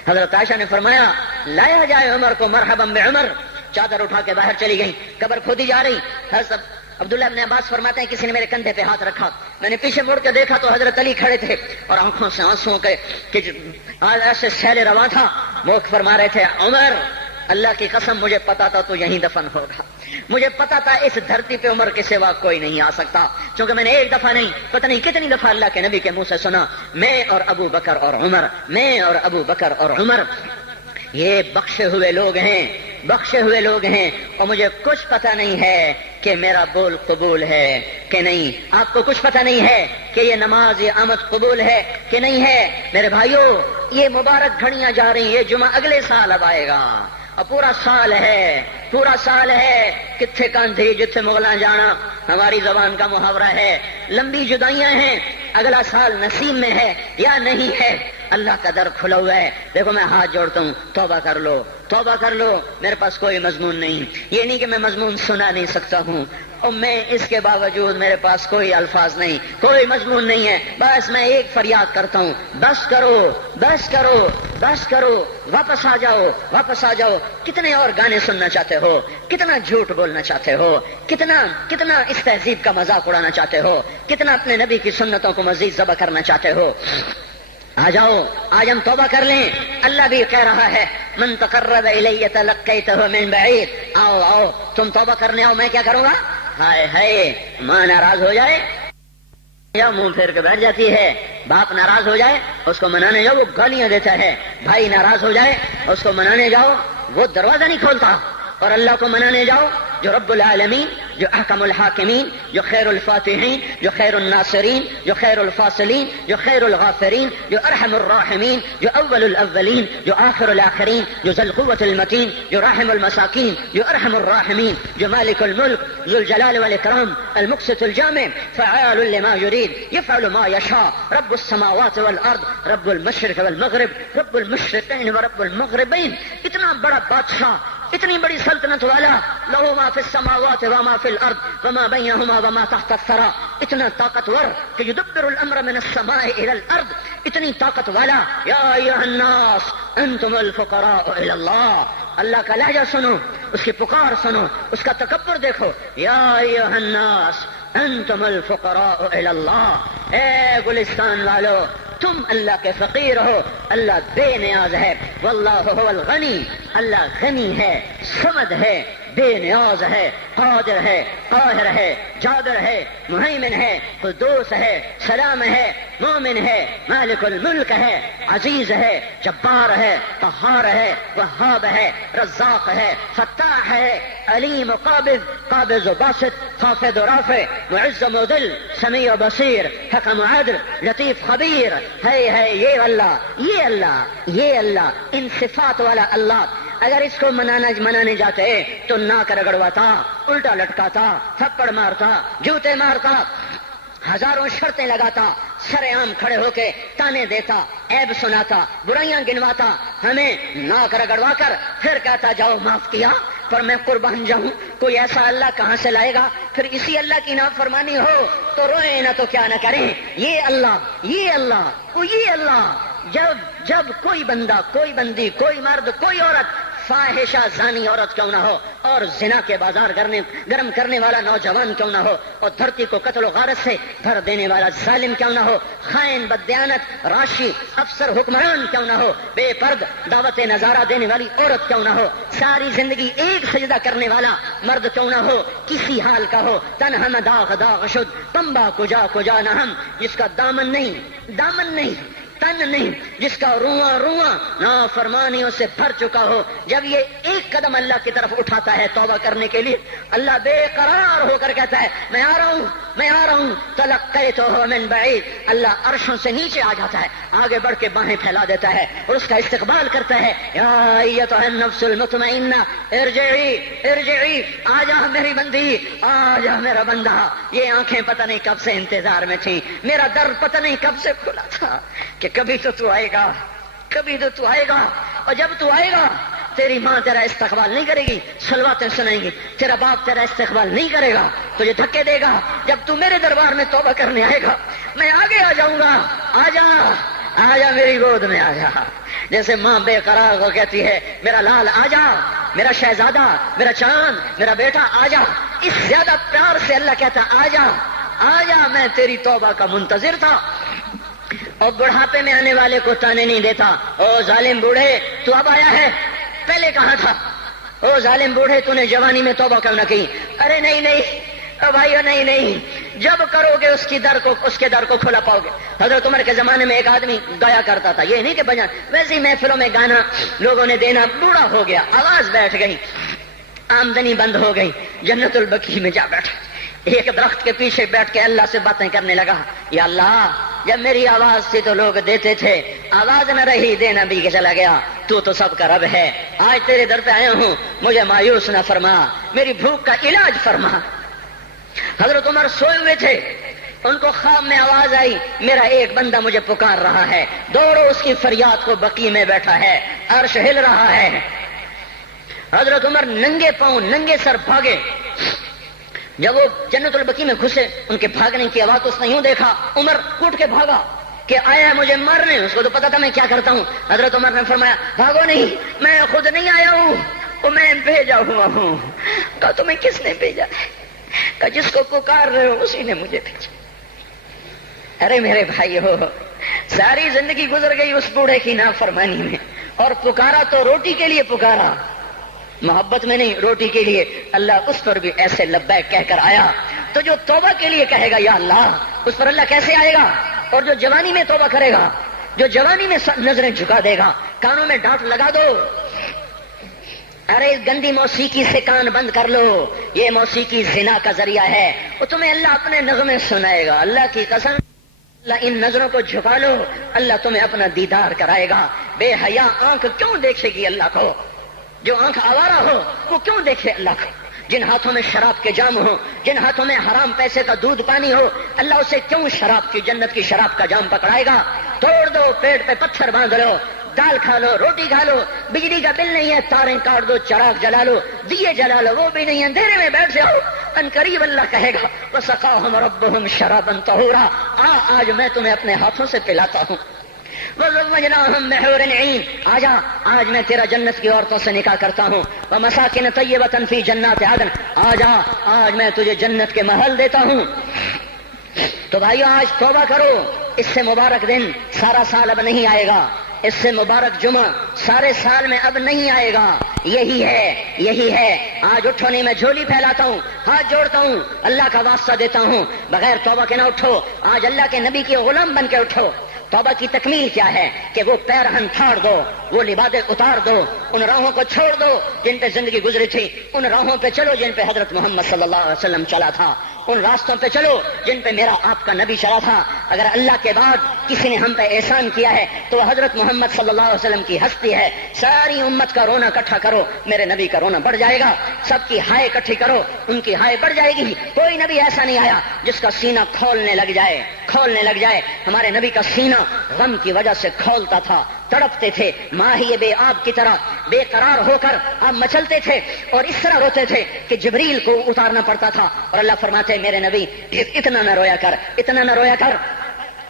حضرت عائشہ نے فرمایا لایا جائے عمر کو، مرحبا بعمر۔ چادر اٹھا کے باہر چلی گئی، قبر کھودی جا رہی۔ حضرت عبداللہ ابن عباس فرماتے ہیں کسی نے میرے کندھے پہ ہاتھ رکھا، میں نے پیچھے مڑ کے دیکھا تو حضرت علی کھڑے تھے اور آنکھوں سے آنسوں کے ایسے سیل رواں تھا، موقع فرما رہے تھے عمر اللہ کی قسم مجھے پتا تھا تو یہیں دفن ہوگا، مجھے پتا تھا اس دھرتی پہ عمر کے سوا کوئی نہیں آ سکتا، کیونکہ میں نے ایک دفعہ نہیں پتہ نہیں کتنی دفعہ اللہ کے نبی کے منہ سے سنا میں اور ابو بکر اور عمر، میں اور ابو بکر اور عمر یہ بخشے ہوئے لوگ ہیں، بخشے ہوئے لوگ ہیں، اور مجھے کچھ پتہ نہیں ہے کہ میرا بول قبول ہے کہ نہیں، آپ کو کچھ پتہ نہیں ہے کہ یہ نماز یہ آمد قبول ہے کہ نہیں ہے۔ میرے بھائیوں یہ مبارک گھڑیاں جا رہی ہیں، یہ جمعہ اگلے سال اب آئے گا اور پورا سال ہے، پورا سال ہے، کتھے کاندھی جتھے مغلاں جانا ہماری زبان کا محاورہ ہے، لمبی جدائیاں ہیں، اگلا سال نصیب میں ہے یا نہیں ہے، اللہ کا در کھلا ہوا ہے۔ دیکھو میں ہاتھ جوڑتا ہوں، توبہ کر لو، توبہ کر لو، میرے پاس کوئی مضمون نہیں، یہ نہیں کہ میں مضمون سنا نہیں سکتا ہوں، اور میں اس کے باوجود میرے پاس کوئی الفاظ نہیں، کوئی مضمون نہیں ہے، بس میں ایک فریاد کرتا ہوں، بس کرو، بس کرو، بس کرو، واپس آ جاؤ، واپس آ جاؤ۔ کتنے اور گانے سننا چاہتے ہو، کتنا جھوٹ بولنا چاہتے ہو، کتنا اس تہذیب کا مذاق اڑانا چاہتے ہو، کتنا اپنے نبی کی سنتوں کو مزید ذبح کرنا چاہتے ہو۔ آ جاؤ، آج ہم توبہ کر لیں، اللہ بھی کہہ رہا ہے من تقرب الی تلقیتہ من بعید، آؤ آؤ تم توبہ کرنے آؤ، میں کیا کروں گا؟ ہائے ہائے ماں ناراض ہو جائے یا منہ پھیر کے بیٹھ جاتی ہے، باپ ناراض ہو جائے اس کو منانے جاؤ وہ گالیاں دیتا ہے، بھائی ناراض ہو جائے اس کو منانے جاؤ وہ دروازہ نہیں کھولتا، اور اللہ کو منانے جاؤ جو رب العالمین، جو احکم الحاکمین، جو خیر الفاتحین، جو خیر الناصرین، جو خیر الفاصلین، جو خیر الغافرین، جو ارحم الراحمین، جو اول الاولین، جو آخر الاخرین، جو ذو القوة المتین، جو راحم المساکین، جو ارحم الراحمین، جو مالک الملک ذو الجلال والاکرام المقسط الجامع فعال لما يريد يفعل ما يشاء رب السماوات والارض رب المشرق والمغرب رب المشرقین ورب المغربین۔ اتنا بڑا بادشاہ، اتنی بڑی سلطنت والا، لہو ما فی السماوات وما فی الارض وما بینہما وما تحت الثری، اتنا طاقتور کہ یدبر الامر من السماء الى الارض، اتنی طاقت والا۔ یا ایھا الناس انتم الفقراء الى اللہ، اللہ کا لہجہ سنو، اس کی پکار سنو، اس کا تکبر دیکھو، یا ایھا الناس انتم الفقراء الى اللہ، اے گلستان والو تم اللہ کے فقیر ہو، اللہ بے نیاز ہے، واللہ هو الغنی، اللہ غنی ہے، صمد ہے، بے نیاز ہے، قادر ہے، قاہر ہے، جابر ہے، مہیمن ہے، قدوس ہے، سلام ہے، مومن ہے، مالک الملک ہے، عزیز ہے، جبار ہے، قہار ہے، وہاب ہے، رزاق ہے، فتاح ہے، علیم و قابض و باسط، خافض و رافع، معز و مذل، سمیع و بصیر، حکم و عدل، لطیف خبیر، ہے یہ اللہ، یہ اللہ، یہ اللہ، ان صفات والا اللہ اگر اس کو منانے جاتے تو ناک رگڑواتا، الٹا لٹکاتا، تھپڑ مارتا، جوتے مارتا، ہزاروں شرطیں لگاتا، سر عام کھڑے ہو کے تانے دیتا، عیب سناتا، برائیاں گنواتا، ہمیں ناک رگڑوا کر پھر کہتا جاؤ معاف کیا، پر میں قربان جاؤں، کوئی ایسا اللہ کہاں سے لائے گا؟ پھر اسی اللہ کی نافرمانی ہو تو روئیں نہ تو کیا نہ کریں۔ یہ اللہ، یہ اللہ، یہ اللہ، جب کوئی بندہ، کوئی بندی، کوئی مرد، کوئی عورت فاحشہ زانی عورت کیوں نہ ہو، اور زنا کے بازار گرم کرنے والا نوجوان کیوں نہ ہو، اور دھرتی کو قتل و غارت سے بھر دینے والا ظالم کیوں نہ ہو، خائن، بددیانت، راشی، افسر، حکمران کیوں نہ ہو، بے پرد دعوت نظارہ دینے والی عورت کیوں نہ ہو، ساری زندگی ایک سجدہ کرنے والا مرد کیوں نہ ہو، کسی حال کا ہو، تن ہم داغ داغ شد پمبا کجا کجا نہ ہم، جس کا دامن نہیں تن نہیں جس کا رواں رواں نافرمانیوں سے بھر چکا ہو، جب یہ ایک قدم اللہ کی طرف اٹھاتا ہے توبہ کرنے کے لیے، اللہ بے قرار ہو کر کہتا ہے میں آ رہا ہوں، میں آ رہا ہوں، تلقیتہ من بعید، اللہ عرشوں سے نیچے آ جاتا ہے، آگے بڑھ کے باہیں پھیلا دیتا ہے اور اس کا استقبال کرتا ہے، یا ایتھا النفس المطمئنہ ارجعی ارجعی، آ جا میری بندی، آ جا میرا بندہ۔ یہ آنکھیں پتہ نہیں کب سے انتظار میں تھیں، میرا در پتہ نہیں کب سے کھلا تھا کہ کبھی تو آئے گا، کبھی تو آئے گا، اور جب تو آئے گا تیری ماں تیرا استقبال نہیں کرے گی، صلواتیں سنائیں گی، تیرا باپ تیرا استقبال نہیں کرے گا، تجھے دھکے دے گا، جب تو میرے دربار میں توبہ کرنے آئے گا میں آگے آ جاؤں گا، آ جا آ جا میری گود میں آ جا، جیسے ماں بے قرار ہو کہتی ہے میرا لال آ جا، میرا شہزادہ، میرا چاند، میرا بیٹا آ جا، اس زیادہ پیار سے اللہ کہتا آ جا آ جا، میں تیری توبہ کا منتظر تھا۔ اور بڑھاپے میں آنے والے کو تانے نہیں دیتا، او ظالم بوڑھے تو اب آیا ہے، پہلے کہاں تھا؟ او ظالم بوڑھے تو نے جوانی میں توبہ کیوں نہ کی؟ ارے نہیں نہیں بھائیو، نہیں نہیں، جب کرو گے اس کے در کو کھلا پاؤ گے۔ حضرت عمر کے زمانے میں ایک آدمی گایا کرتا تھا، یہ نہیں کہ بجا ویسے محفلوں میں گانا لوگوں نے دینا، بوڑھا ہو گیا، آواز بیٹھ گئی، آمدنی بند ہو گئی، جنت البقیع میں جا بیٹھا، ایک درخت کے پیچھے بیٹھ کے اللہ سے باتیں کرنے لگا، یا اللہ جب میری آواز تھی تو لوگ دیتے تھے، آواز نہ رہی دینا بھی کہ چلا گیا، تو سب کا رب ہے، آج تیرے در پہ آیا ہوں، مجھے مایوس نہ فرما، میری بھوک کا علاج فرما۔ حضرت عمر سوئے ہوئے تھے، ان کو خواب میں آواز آئی میرا ایک بندہ مجھے پکار رہا ہے، دوڑو اس کی فریاد کو، بقیع میں بیٹھا ہے، عرش ہل رہا ہے۔ حضرت عمر ننگے پاؤں ننگے سر بھاگے، جب وہ جنت البقیع میں گھسے ان کے بھاگنے کی آواز تو اس نے یوں دیکھا، عمر اٹھ کے بھاگا کہ آیا ہے مجھے مارنے، اس کو تو پتا تھا میں کیا کرتا ہوں۔ حضرت عمر نے فرمایا بھاگو نہیں، میں خود نہیں آیا ہوں، وہ میں بھیجا ہوا ہوں۔ کہا تمہیں کس نے بھیجا؟ کہا جس کو پکار رہے ہو اسی نے مجھے بھیجا۔ ارے میرے بھائی ہو، ساری زندگی گزر گئی اس بوڑھے کی نافرمانی میں، اور پکارا تو روٹی کے لیے پکارا، محبت میں نہیں، روٹی کے لیے۔ اللہ اس پر بھی ایسے لبیک کہہ کر آیا، تو جو توبہ کے لیے کہے گا یا اللہ، اس پر اللہ کیسے آئے گا؟ اور جو جوانی میں توبہ کرے گا، جو جوانی میں نظریں جھکا دے گا، کانوں میں ڈانٹ لگا دو، ارے اس گندی موسیقی سے کان بند کر لو، یہ موسیقی زنا کا ذریعہ ہے، وہ تمہیں اللہ اپنے نغمے سنائے گا، اللہ کی قسم، اللہ ان نظروں کو جھکا لو، اللہ تمہیں اپنا دیدار کرائے گا۔ بے حیا آنکھ کیوں دیکھے گی اللہ کو؟ جو آنکھ آوارہ ہو وہ کیوں دیکھے اللہ کو؟ جن ہاتھوں میں شراب کے جام ہو، جن ہاتھوں میں حرام پیسے کا دودھ پانی ہو، اللہ اسے کیوں شراب کی، جنت کی شراب کا جام پکڑائے گا؟ توڑ دو، پیٹ پہ پتھر باندھ لو، دال کھا لو، روٹی کھا لو، بجلی کا بل نہیں ہے تاریں کاٹ دو، چراغ جلا لو، دیے جلا لو، وہ بھی نہیں، اندھیرے میں بیٹھ جاؤ، ان قریب اللہ کہے گا وَسَقَاهُمْ رَبُّهُمْ شَرَابًا طَهُورًا، آج میں تمہیں اپنے ہاتھوں سے پلاتا ہوں۔ وَزَوَّجْنَاهُمْ بِحُورٍ عِينٍ، آج میں تیرا جنت کی عورتوں سے نکاح کرتا ہوں۔ وَمَسَاكِنَ طَيِّبَةً فِي جَنَّاتِ عَدْنٍ، آج میں تجھے جنت کے محل دیتا ہوں۔ تو بھائیو آج توبہ کرو، اس سے مبارک دن سارا سال اب نہیں آئے گا، اس سے مبارک جمعہ سارے سال میں اب نہیں آئے گا، یہی ہے۔ آج اٹھو نہیں، میں جھولی پھیلاتا ہوں، ہاتھ جوڑتا ہوں، اللہ کا واسطہ دیتا ہوں، بغیر توبہ کے نہ اٹھو، آج اللہ کے نبی کے غلام بن کے اٹھو۔ توبہ کی تکمیل کیا ہے کہ وہ پیرہن پھاڑ دو، وہ لبادیں اتار دو، ان راہوں کو چھوڑ دو جن پہ زندگی گزری تھی، ان راہوں پہ چلو جن پہ حضرت محمد صلی اللہ علیہ وسلم چلا تھا، ان راستوں پہ چلو جن پہ میرا آپ کا نبی چلا تھا۔ اگر اللہ کے بعد کسی نے ہم پہ احسان کیا ہے تو وہ حضرت محمد صلی اللہ علیہ وسلم کی ہستی ہے۔ ساری امت کا رونا اکٹھا کرو، میرے نبی کا رونا بڑھ جائے گا، سب کی ہائے اکٹھی کرو، ان کی ہائے بڑھ جائے گی۔ کوئی نبی ایسا نہیں آیا جس کا سینہ کھولنے لگ جائے۔ ہمارے نبی کا سینہ غم کی وجہ سے کھولتا تھا، تڑپتے تھے، ماہی بے آب کی طرح بے قرار ہو کر آپ مچلتے تھے اور اس طرح روتے تھے کہ جبریل کو اتارنا پڑتا تھا، اور اللہ فرماتے میرے نبی اتنا نہ رویا کر۔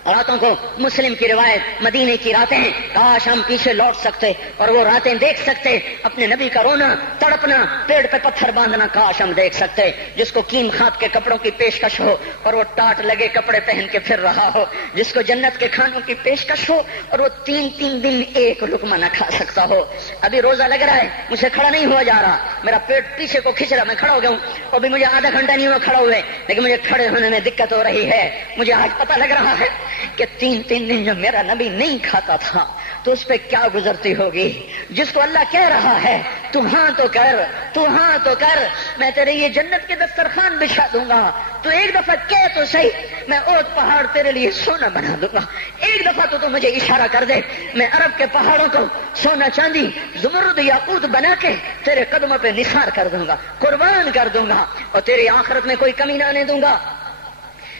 راتوں کو مسلم کی روایت مدینے کی راتیں ہیں، کاش ہم پیچھے لوٹ سکتے اور وہ راتیں دیکھ سکتے، اپنے نبی کا رونا تڑپنا، پیڑ پہ پتھر باندھنا کاش ہم دیکھ سکتے، جس کو کیم خات کے کپڑوں کی پیشکش ہو اور وہ ٹاٹ لگے کپڑے پہن کے پھر رہا ہو، جس کو جنت کے کھانوں کی پیشکش ہو اور وہ 3 دن ایک لقمہ نہ کھا سکتا ہو۔ ابھی روزہ لگ رہا ہے، مجھے کھڑا نہیں ہوا جا رہا، میرا پیٹ پیچھے کو کھینچ رہا، میں کھڑا ہو گیا ہوں، ابھی مجھے آدھا گھنٹہ نہیں ہوا کھڑا ہوئے، لیکن مجھے کھڑے ہونے میں دقت ہو رہی ہے۔ مجھے آج پتہ لگ رہا ہے کہ 3 دن جب میرا نبی نہیں کھاتا تھا تو اس پہ کیا گزرتی ہوگی، جس کو اللہ کہہ رہا ہے تو ہاں تو کر، تو ہاں تو کر، میں تیرے یہ جنت کے دسترخوان بچھا دوں گا، تو ایک دفعہ کہہ تو صحیح، میں اوت پہاڑ تیرے لیے سونا بنا دوں گا، ایک دفعہ تو مجھے اشارہ کر دے، میں عرب کے پہاڑوں کو سونا چاندی زمرد یاقوت بنا کے تیرے قدموں پہ نثار کر دوں گا، قربان کر دوں گا، اور تیری آخرت میں کوئی کمی نہ آنے دوں گا،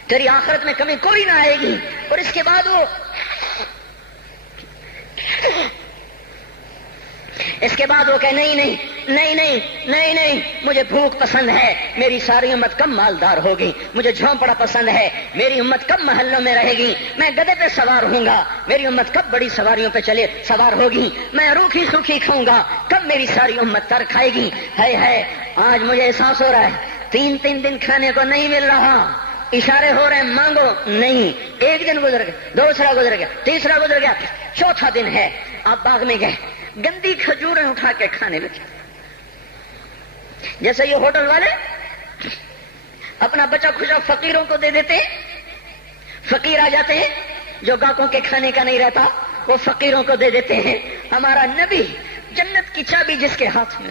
تیری آخرت میں کمی کوئی نہ آئے گی۔ اور اس کے بعد وہ کہ نہیں، مجھے بھوک پسند ہے، میری ساری امت کم مالدار ہوگی، مجھے جھونپڑا پسند ہے، میری امت کم محلوں میں رہے گی، میں گدھے پہ سوار ہوں گا، میری امت کب بڑی سواریوں پہ سوار ہوگی، میں روکھی سوکھی کھاؤں گا، کب میری ساری امت تر کھائے گی۔ ہے آج مجھے احساس ہو رہا ہے 3 دن کھانے کو نہیں مل رہا، اشارے ہو رہے ہیں مانگو نہیں، ایک دن گزر گیا، دوسرا گزر گیا، تیسرا گزر گیا، چوتھا دن ہے، آپ باغ میں گئے، گندی کھجوریں اٹھا کے کھانے لگے، جیسے یہ ہوٹل والے اپنا بچا کھچا فقیروں کو دے دیتے، فقیر آ جاتے ہیں جو گاہکوں کے کھانے کا نہیں رہتا وہ فقیروں کو دے دیتے ہیں۔ ہمارا نبی جنت کی چابی جس کے ہاتھ میں،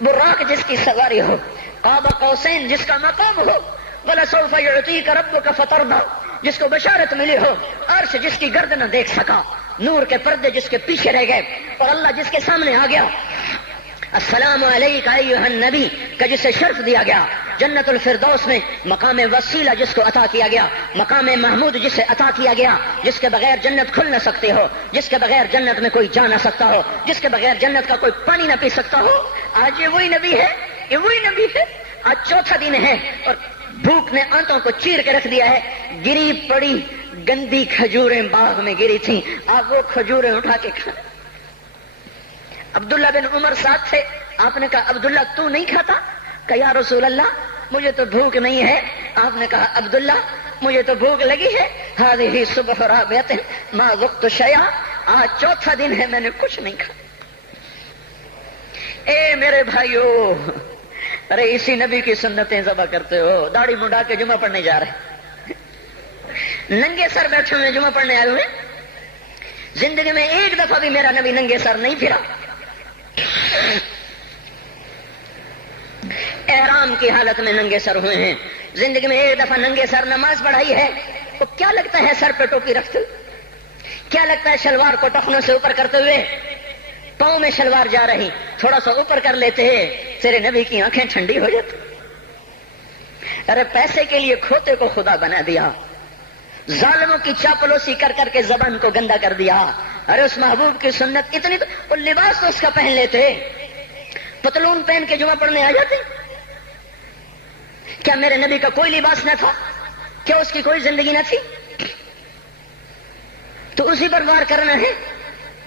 براق جس کی سواری ہو، قاب قوسین جس کا مقام ہو، وَلَسَوْفَ يُعْطِيكَ رَبُّكَ فَتَرْضَىٰ جس کو بشارت ملی ہو، عرش جس کی گرد نہ دیکھ سکا، نور کے پردے جس کے پیچھے رہ گئے، اور اللہ جس کے سامنے آ گیا، السلام علیک ایھا النبی کا جسے شرف دیا گیا، جنت الفردوس میں مقام وسیلہ جس کو عطا کیا گیا، مقام محمود جسے عطا کیا گیا، جس کے بغیر جنت کھل نہ سکتے ہو، جس کے بغیر جنت میں کوئی جا نہ سکتا ہو، جس کے بغیر جنت کا کوئی پانی نہ پی سکتا ہو، آج یہ وہی نبی ہے، یہ وہی نبی ہے۔ آج چوتھا دن ہے اور بھوک نے آنتوں کو چیر کے رکھ دیا ہے، گری پڑی گندی کھجوریں باغ میں گری تھیں، آپ وہ کھجوریں اٹھا کے کھا۔ عبداللہ بن عمر ساتھ تھے، آپ نے کہا عبداللہ تو نہیں کھاتا؟ کہا یا رسول اللہ مجھے تو بھوک نہیں ہے۔ آپ نے کہا عبداللہ مجھے تو بھوک لگی ہے، ہذہ صبح رابعۃ ما ذقت شیئا، آج چوتھا دن ہے میں نے کچھ نہیں کھا۔ اے میرے بھائیو، ارے اسی نبی کی سنتیں ذبح کرتے ہو، داڑھی منڈا کے جمعہ پڑھنے جا رہے، ننگے سر بیٹھے ہوئے جمعہ پڑھنے آئے ہوئے، زندگی میں ایک دفعہ بھی میرا نبی ننگے سر نہیں پھرا، احرام کی حالت میں ننگے سر ہوئے ہیں، زندگی میں ایک دفعہ ننگے سر نماز پڑھائی ہے، تو کیا لگتا ہے سر پہ ٹوپی رکھتے ہوئے، کیا لگتا ہے شلوار کو ٹخنوں سے اوپر کرتے ہوئے، پاؤں میں شلوار جا رہی، تھوڑا سا اوپر کر لیتے ہیں، تیرے نبی کی آنکھیں ٹھنڈی ہو جاتی۔ ارے پیسے کے لیے کھوتے کو خدا بنا دیا، ظالموں کی چاپلوسی کر کر کے زبان کو گندا کر دیا۔ ارے اس محبوب کی سنت اتنی، وہ لباس تو اس کا پہن لیتے، پتلون پہن کے جمعہ پڑھنے آ جاتے۔ کیا میرے نبی کا کوئی لباس نہ تھا؟ کیا اس کی کوئی زندگی نہ تھی؟ تو اسی پر وار کرنا ہے،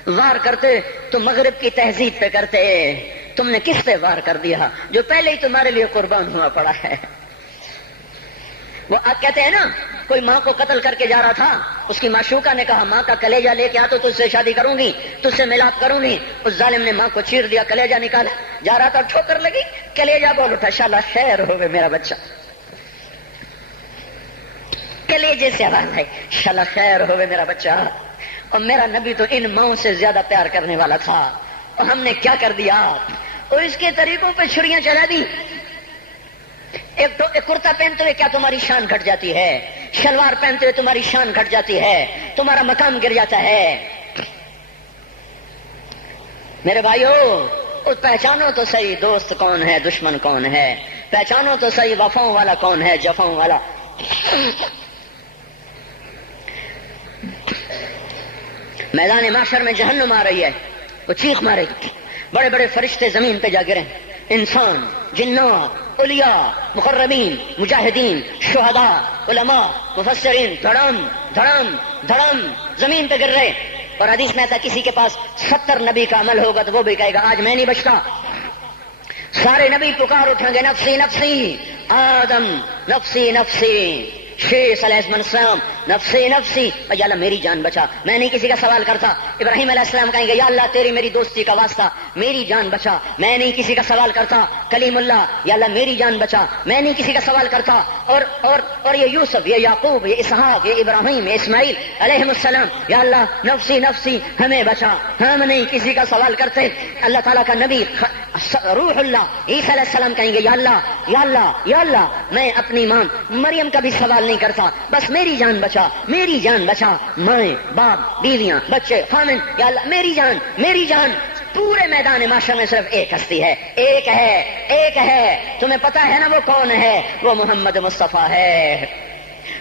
وار کرتے تو مغرب کی تہذیب پہ کرتے، تم نے کس پہ وار کر دیا جو پہلے ہی تمہارے لیے قربان ہوا پڑا ہے۔ وہ کہتے ہیں نا، کوئی ماں کو قتل کر کے جا رہا تھا، اس کی معشوقہ نے کہا ماں کا کلیجہ لے کے آ تو تجھ سے شادی کروں گی، تجھ سے ملاپ کروں گی، اس ظالم نے ماں کو چیر دیا، کلیجہ نکالا، جا رہا تھا ٹھوکر لگی، کلیجہ بول اٹھا، شالا خیر ہوئے میرا بچہ، کلیجے سے آواز ہے، شالا خیر ہوئے میرا بچہ۔ اور میرا نبی تو ان ماؤں سے زیادہ پیار کرنے والا تھا، اور ہم نے کیا کر دیا، اور اس کے طریقوں پہ چھریاں چلا دی۔ ایک کرتا پہنتے ہوئے کیا تمہاری شان گھٹ جاتی ہے، شلوار پہنتے ہوئے تمہاری شان گھٹ جاتی ہے، تمہارا مقام گر جاتا ہے۔ میرے بھائیو، پہچانو تو صحیح دوست کون ہے، دشمن کون ہے، پہچانو تو صحیح وفاؤں والا کون ہے، جفاؤں والا۔ میدان معاشر میں جہنم آ رہی ہے، وہ چیخ مارے گی، بڑے بڑے فرشتے زمین پہ جا گرے، انسان، جنات، اولیاء، مقربین، مجاہدین، شہداء، علماء، مفسرین، دھڑم دھڑم دھڑم زمین پہ گر رہے۔ اور حدیث میں آتا کسی کے پاس 70 نبی کا عمل ہوگا تو وہ بھی کہے گا آج میں نہیں بچتا۔ سارے نبی پکار اٹھیں گے، نفسی نفسی، آدم نفسی نفسی، شیس علیہ السلام نفسی نفسی، یا اللہ میری جان بچا، میں نہیں کسی کا سوال کرتا۔ ابراہیم علیہ السلام کہیں گے یا اللہ تیری میری دوستی کا واسطہ میری جان بچا، میں نہیں کسی کا سوال کرتا۔ کلیم اللہ، یا اللہ میری جان بچا، میں نہیں کسی کا سوال کرتا۔ اور یہ یوسف، یہ یعقوب، یہ اسحاق، یہ ابراہیم، یہ اسماعیل علیہ السلام، یا اللہ نفسی نفسی ہمیں بچا، ہم نہیں کسی کا سوال کرتے۔ اللہ تعالیٰ کا نبی روح اللہ عیسیٰ علیہ السلام کہیں گے یا اللہ یا اللہ یا اللہ میں اپنی ماں مریم کا بھی سوال نہیں کرتا، بس میری جان بچا، میری جان بچا، مائیں باپ بیویاں بچے خامن، یا اللہ میری جان میری جان۔ پورے میدان معاشر میں صرف ایک ہستی ہے، ایک ہے، ایک ہے، تمہیں پتا ہے نا وہ کون ہے؟ وہ محمد مصطفیٰ ہے،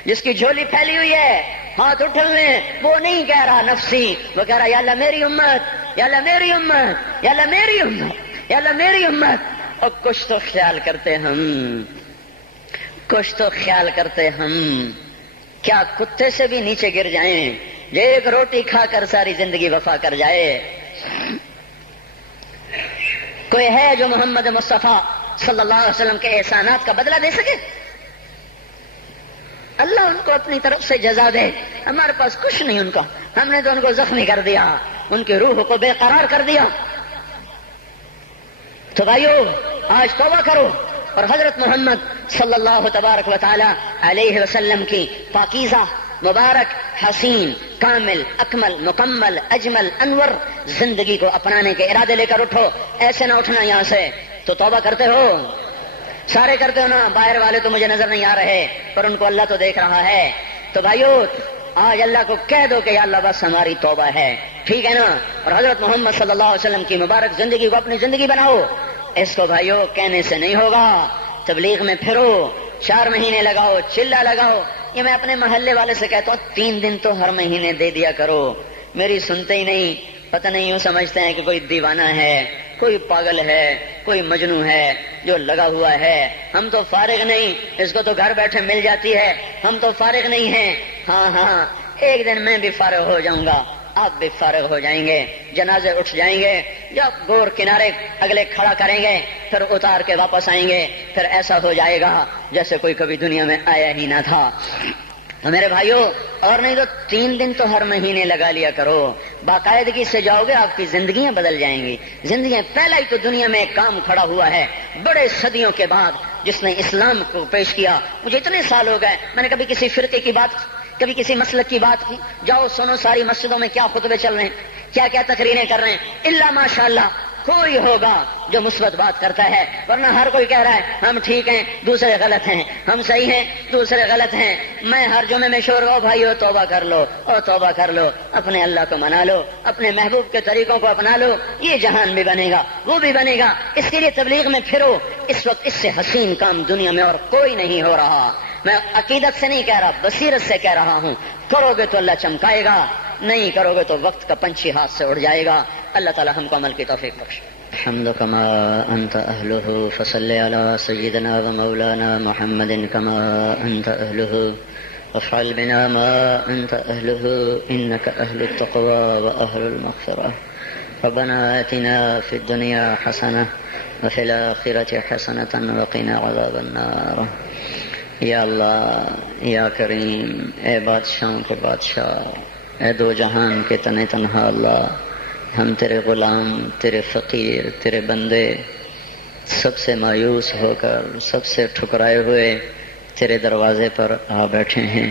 جس کی جھولی پھیلی ہوئی ہے، ہاتھ اٹھلنے، وہ نہیں کہہ رہا نفسی، وہ کہہ رہا یا اللہ میری امت، یا اللہ میری امت، یا اللہ میری امت، یا اللہ میری امت۔ اور کچھ تو خیال کرتے ہم، کچھ تو خیال کرتے ہم، کیا کتے سے بھی نیچے گر جائیں، ایک روٹی کھا کر ساری زندگی وفا کر جائے۔ کوئی ہے جو محمد مصطفیٰ صلی اللہ علیہ وسلم کے احسانات کا بدلہ دے سکے؟ اللہ ان کو اپنی طرف سے جزا دے، ہمارے پاس کچھ نہیں ان کا، ہم نے تو ان کو زخمی کر دیا، ان کی روح کو بے قرار کر دیا۔ تو بھائیو آج توبہ کرو اور حضرت محمد صلی اللہ تبارک و تعالی علیہ وسلم کی پاکیزہ مبارک حسین کامل اکمل مکمل اجمل انور زندگی کو اپنانے کے ارادے لے کر اٹھو۔ ایسے نہ اٹھنا یہاں سے، تو توبہ کرتے ہو، سارے کرتے ہو نا، باہر والے تو مجھے نظر نہیں آ رہے پر ان کو اللہ تو دیکھ رہا ہے۔ تو بھائیو آج اللہ کو کہہ دو کہ یا اللہ بس ہماری توبہ ہے، ٹھیک ہے نا، اور حضرت محمد صلی اللہ علیہ وسلم کی مبارک زندگی کو اپنی زندگی بناؤ۔ اس کو بھائیو کہنے سے نہیں ہوگا، تبلیغ میں پھرو، 4 مہینے لگاؤ، چلا لگاؤ۔ یہ میں اپنے محلے والے سے کہتا ہوں 3 دن تو ہر مہینے دے دیا کرو، میری سنتے ہی نہیں، پتہ نہیں یوں سمجھتے ہیں کہ کوئی دیوانہ ہے، کوئی پاگل ہے، کوئی مجنون ہے جو لگا ہوا ہے۔ ہم تو فارغ نہیں، اس کو تو گھر بیٹھے مل جاتی ہے، ہم تو فارغ نہیں ہیں۔ ہاں ہاں ایک دن میں بھی فارغ ہو جاؤں گا، آپ بھی فارغ ہو جائیں گے، جنازے اٹھ جائیں گے، یا گور کنارے اگلے کھڑا کریں گے، پھر اتار کے واپس آئیں گے، پھر ایسا ہو جائے گا جیسے کوئی کبھی دنیا میں آیا ہی نہ تھا۔ میرے بھائیوں، اور نہیں تو 3 دن تو ہر مہینے لگا لیا کرو، باقاعدگی سے جاؤ گے، آپ کی زندگیاں بدل جائیں گی، زندگیاں۔ پہلا ہی تو دنیا میں ایک کام کھڑا ہوا ہے بڑے صدیوں کے بعد جس نے اسلام کو پیش کیا۔ مجھے اتنے سال ہو گئے، میں نے کبھی کسی فرقے کی بات، کبھی کسی مسلک کی بات کی، جاؤ سنو ساری مسجدوں میں کیا خطبے چل رہے ہیں، کیا کیا تقریریں کر رہے ہیں، الا ماشاءاللہ کوئی ہوگا جو مثبت بات کرتا ہے، ورنہ ہر کوئی کہہ رہا ہے ہم ٹھیک ہیں دوسرے غلط ہیں، ہم صحیح ہیں دوسرے غلط ہیں۔ میں ہر جمعے میں شور ہو بھائیو توبہ کر لو، اور توبہ کر لو، اپنے اللہ کو منا لو، اپنے محبوب کے طریقوں کو اپنا لو، یہ جہان بھی بنے گا، وہ بھی بنے گا۔ اس کے لیے تبلیغ میں پھرو، اس وقت اس سے حسین کام دنیا میں اور کوئی نہیں ہو رہا۔ میں عقیدت سے نہیں کہہ رہا، بصیرت سے کہہ رہا ہوں، کرو گے تو اللہ چمکائے گا، نہیں کرو گے تو وقت کا پنچھی ہاتھ سے اڑ جائے گا۔ اللہ تعالی ہم کو عمل کی توفیق بخشے۔ الحمد كما أنت أهله فصل على سيدنا ومولانا محمد كما أنت أهله وافعل بنا ما أنت أهله إنك أهل التقوى وأهل المغفرة ربنا آتنا في الدنيا حسنة وفي الآخرة حسنة وقنا عذاب النار۔ یا اللہ یا کریم، اے بادشاہوں کے بادشاہ، اے دو جہان کے تن تنہا اللہ، ہم تیرے غلام، تیرے فقیر، تیرے بندے، سب سے مایوس ہو کر، سب سے ٹھکرائے ہوئے تیرے دروازے پر آ بیٹھے ہیں۔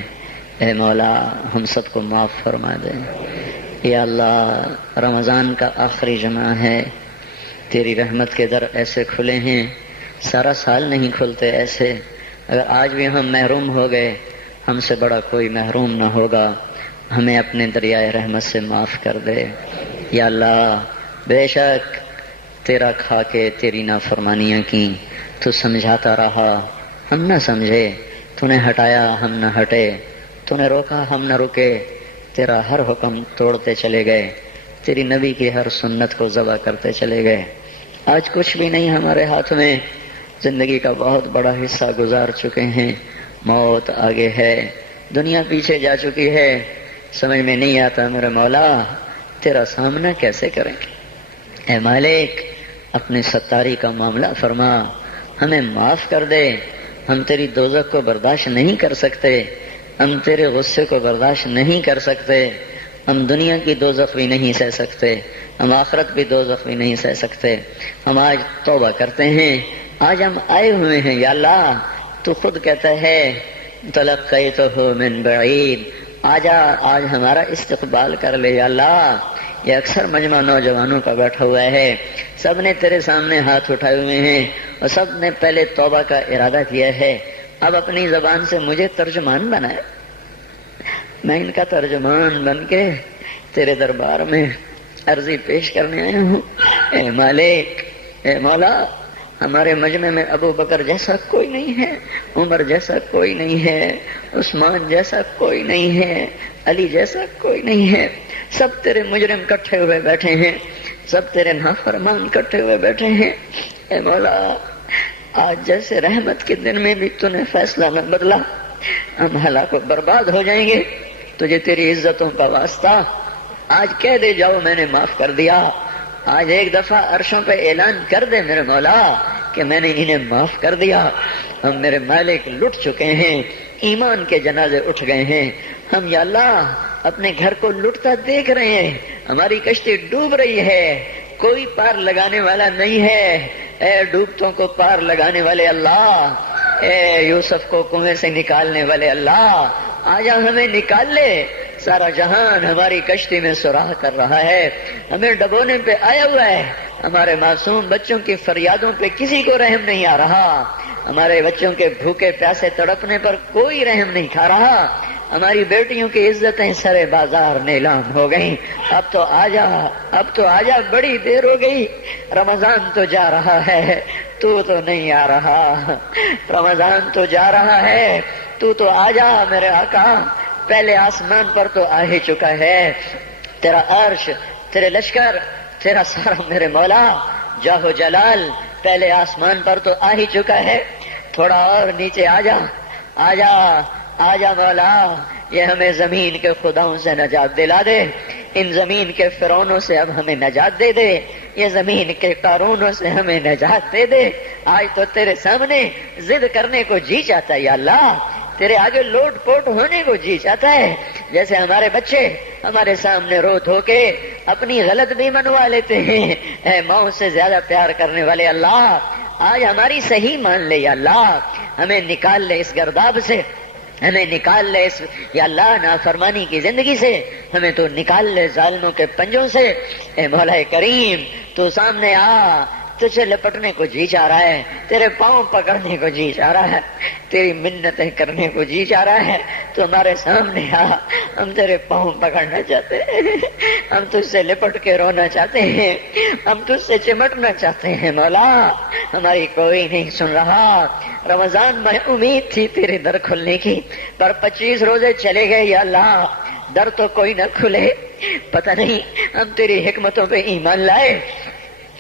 اے مولا ہم سب کو معاف فرما دے۔ یا اللہ رمضان کا آخری جمعہ ہے، تیری رحمت کے در ایسے کھلے ہیں، سارا سال نہیں کھلتے ایسے۔ اگر آج بھی ہم محروم ہو گئے، ہم سے بڑا کوئی محروم نہ ہوگا، ہمیں اپنے دریائے رحمت سے معاف کر دے۔ یا اللہ بے شک تیرا کھا کے تیری نافرمانیاں کی، تو سمجھاتا رہا ہم نہ سمجھے، تو نے ہٹایا ہم نہ ہٹے، تو نے روکا ہم نہ رکے، تیرا ہر حکم توڑتے چلے گئے، تیری نبی کی ہر سنت کو ذبح کرتے چلے گئے۔ آج کچھ بھی نہیں ہمارے ہاتھ میں، زندگی کا بہت بڑا حصہ گزار چکے ہیں، موت آگے ہے، دنیا پیچھے جا چکی ہے، سمجھ میں نہیں آتا میرے مولا تیرا سامنا کیسے کریں گے۔ اے مالک اپنے ستاری کا معاملہ فرما، ہمیں معاف کر دے، ہم تیری دوزخ کو برداشت نہیں کر سکتے۔ ہم تیرے غصے کو برداشت نہیں کر سکتے، ہم دنیا کی دوزخ بھی نہیں سہ سکتے، ہم آخرت بھی دوزخ بھی نہیں سہ سکتے۔ ہم آج توبہ کرتے ہیں، آج ہم آئے ہوئے ہیں یا اللہ، تو خود کہتا ہے تلقیتہ من بعید، آجا آج ہمارا استقبال کر لے یا اللہ۔ یہ اکثر مجمع نوجوانوں کا بیٹھا ہوا ہے، سب نے تیرے سامنے ہاتھ اٹھائے ہوئے ہیں اور سب نے پہلے توبہ کا ارادہ کیا ہے۔ اب اپنی زبان سے مجھے ترجمان بنائے، میں ان کا ترجمان بن کے تیرے دربار میں عرضی پیش کرنے آیا ہوں۔ اے مالک، اے مولا، ہمارے مجمع میں ابو بکر جیسا کوئی نہیں ہے، عمر جیسا کوئی نہیں ہے، عثمان جیسا کوئی نہیں ہے، علی جیسا کوئی نہیں ہے، سب تیرے مجرم کٹھے ہوئے بیٹھے ہیں، سب تیرے نافرمان کٹھے ہوئے بیٹھے ہیں۔ اے مولا، آج جیسے رحمت کے دن میں بھی تو نے فیصلہ نہ بدلا، ہم ہلاک و برباد ہو جائیں گے۔ تجھے تیری عزتوں کا واسطہ آج کہہ دے جاؤ میں نے معاف کر دیا، آج ایک دفعہ عرشوں پہ اعلان کر دے میرے مولا کہ میں نے انہیں معاف کر دیا۔ ہم میرے مالک لٹ چکے ہیں، ایمان کے جنازے اٹھ گئے ہیں، ہم یا اللہ اپنے گھر کو لٹتا دیکھ رہے ہیں، ہماری کشتی ڈوب رہی ہے، کوئی پار لگانے والا نہیں ہے۔ اے ڈوبتوں کو پار لگانے والے اللہ، اے یوسف کو کنویں سے نکالنے والے اللہ، آجا ہمیں نکال لے۔ سارا جہان ہماری کشتی میں سراغ کر رہا ہے، ہمیں ڈبونے پہ آیا ہوا ہے، ہمارے معصوم بچوں کی فریادوں پہ کسی کو رحم نہیں آ رہا، ہمارے بچوں کے بھوکے پیاسے تڑپنے پر کوئی رحم نہیں کھا رہا، ہماری بیٹیوں کی عزتیں سرے بازار نیلام ہو گئیں۔ اب تو آجا، اب تو آجا، بڑی دیر ہو گئی، رمضان تو جا رہا ہے، تو نہیں آ رہا، رمضان تو جا رہا ہے، تو آجا میرے آقا۔ پہلے آسمان پر تو آ ہی چکا ہے، تیرا عرش، تیرے لشکر، تیرا سارا میرے مولا جاہو جلال پہلے آسمان پر تو آ ہی چکا ہے، تھوڑا اور نیچے آجا، آجا، آجا مولا، یہ ہمیں زمین کے خداؤں سے نجات دلا دے، ان زمین کے فرعونوں سے اب ہمیں نجات دے دے، یہ زمین کے قارونوں سے ہمیں نجات دے دے۔ آج تو تیرے سامنے ضد کرنے کو جی چاہتا ہے یا اللہ، تیرے آگے لوٹ پوٹ ہونے کو جی چاہتا ہے، جیسے ہمارے بچے ہمارے سامنے رو دھو کے اپنی غلط بھی منوا لیتے ہیں۔ اے ماں سے زیادہ پیار کرنے والے اللہ، آج ہماری صحیح مان لے یا اللہ، ہمیں نکال لے اس گرداب سے، ہمیں نکال لے اس یا اللہ نافرمانی کی زندگی سے، ہمیں تو نکال لے ظالموں کے پنجوں سے۔ اے مولا کریم، تو سامنے آ، تجھے لپٹنے کو جی چاہ رہا ہے، تیرے پاؤں پکڑنے کو جی چاہ رہا ہے، تیری منتیں کرنے کو جی چاہ رہا ہے، تو ہمارے سامنے آ، ہم تیرے پاؤں پکڑنا چاہتے ہیں، ہم تجھ سے لپٹ کے رونا چاہتے ہیں، ہم تجھ سے چمٹنا چاہتے ہیں مولا، ہماری کوئی نہیں سن رہا۔ رمضان میں امید تھی تیرے در کھلنے کی، پر 25 روزے چلے گئے یا اللہ، در تو کوئی نہ کھلے۔ پتہ نہیں ہم تیری حکمتوں پہ ایمان لائے،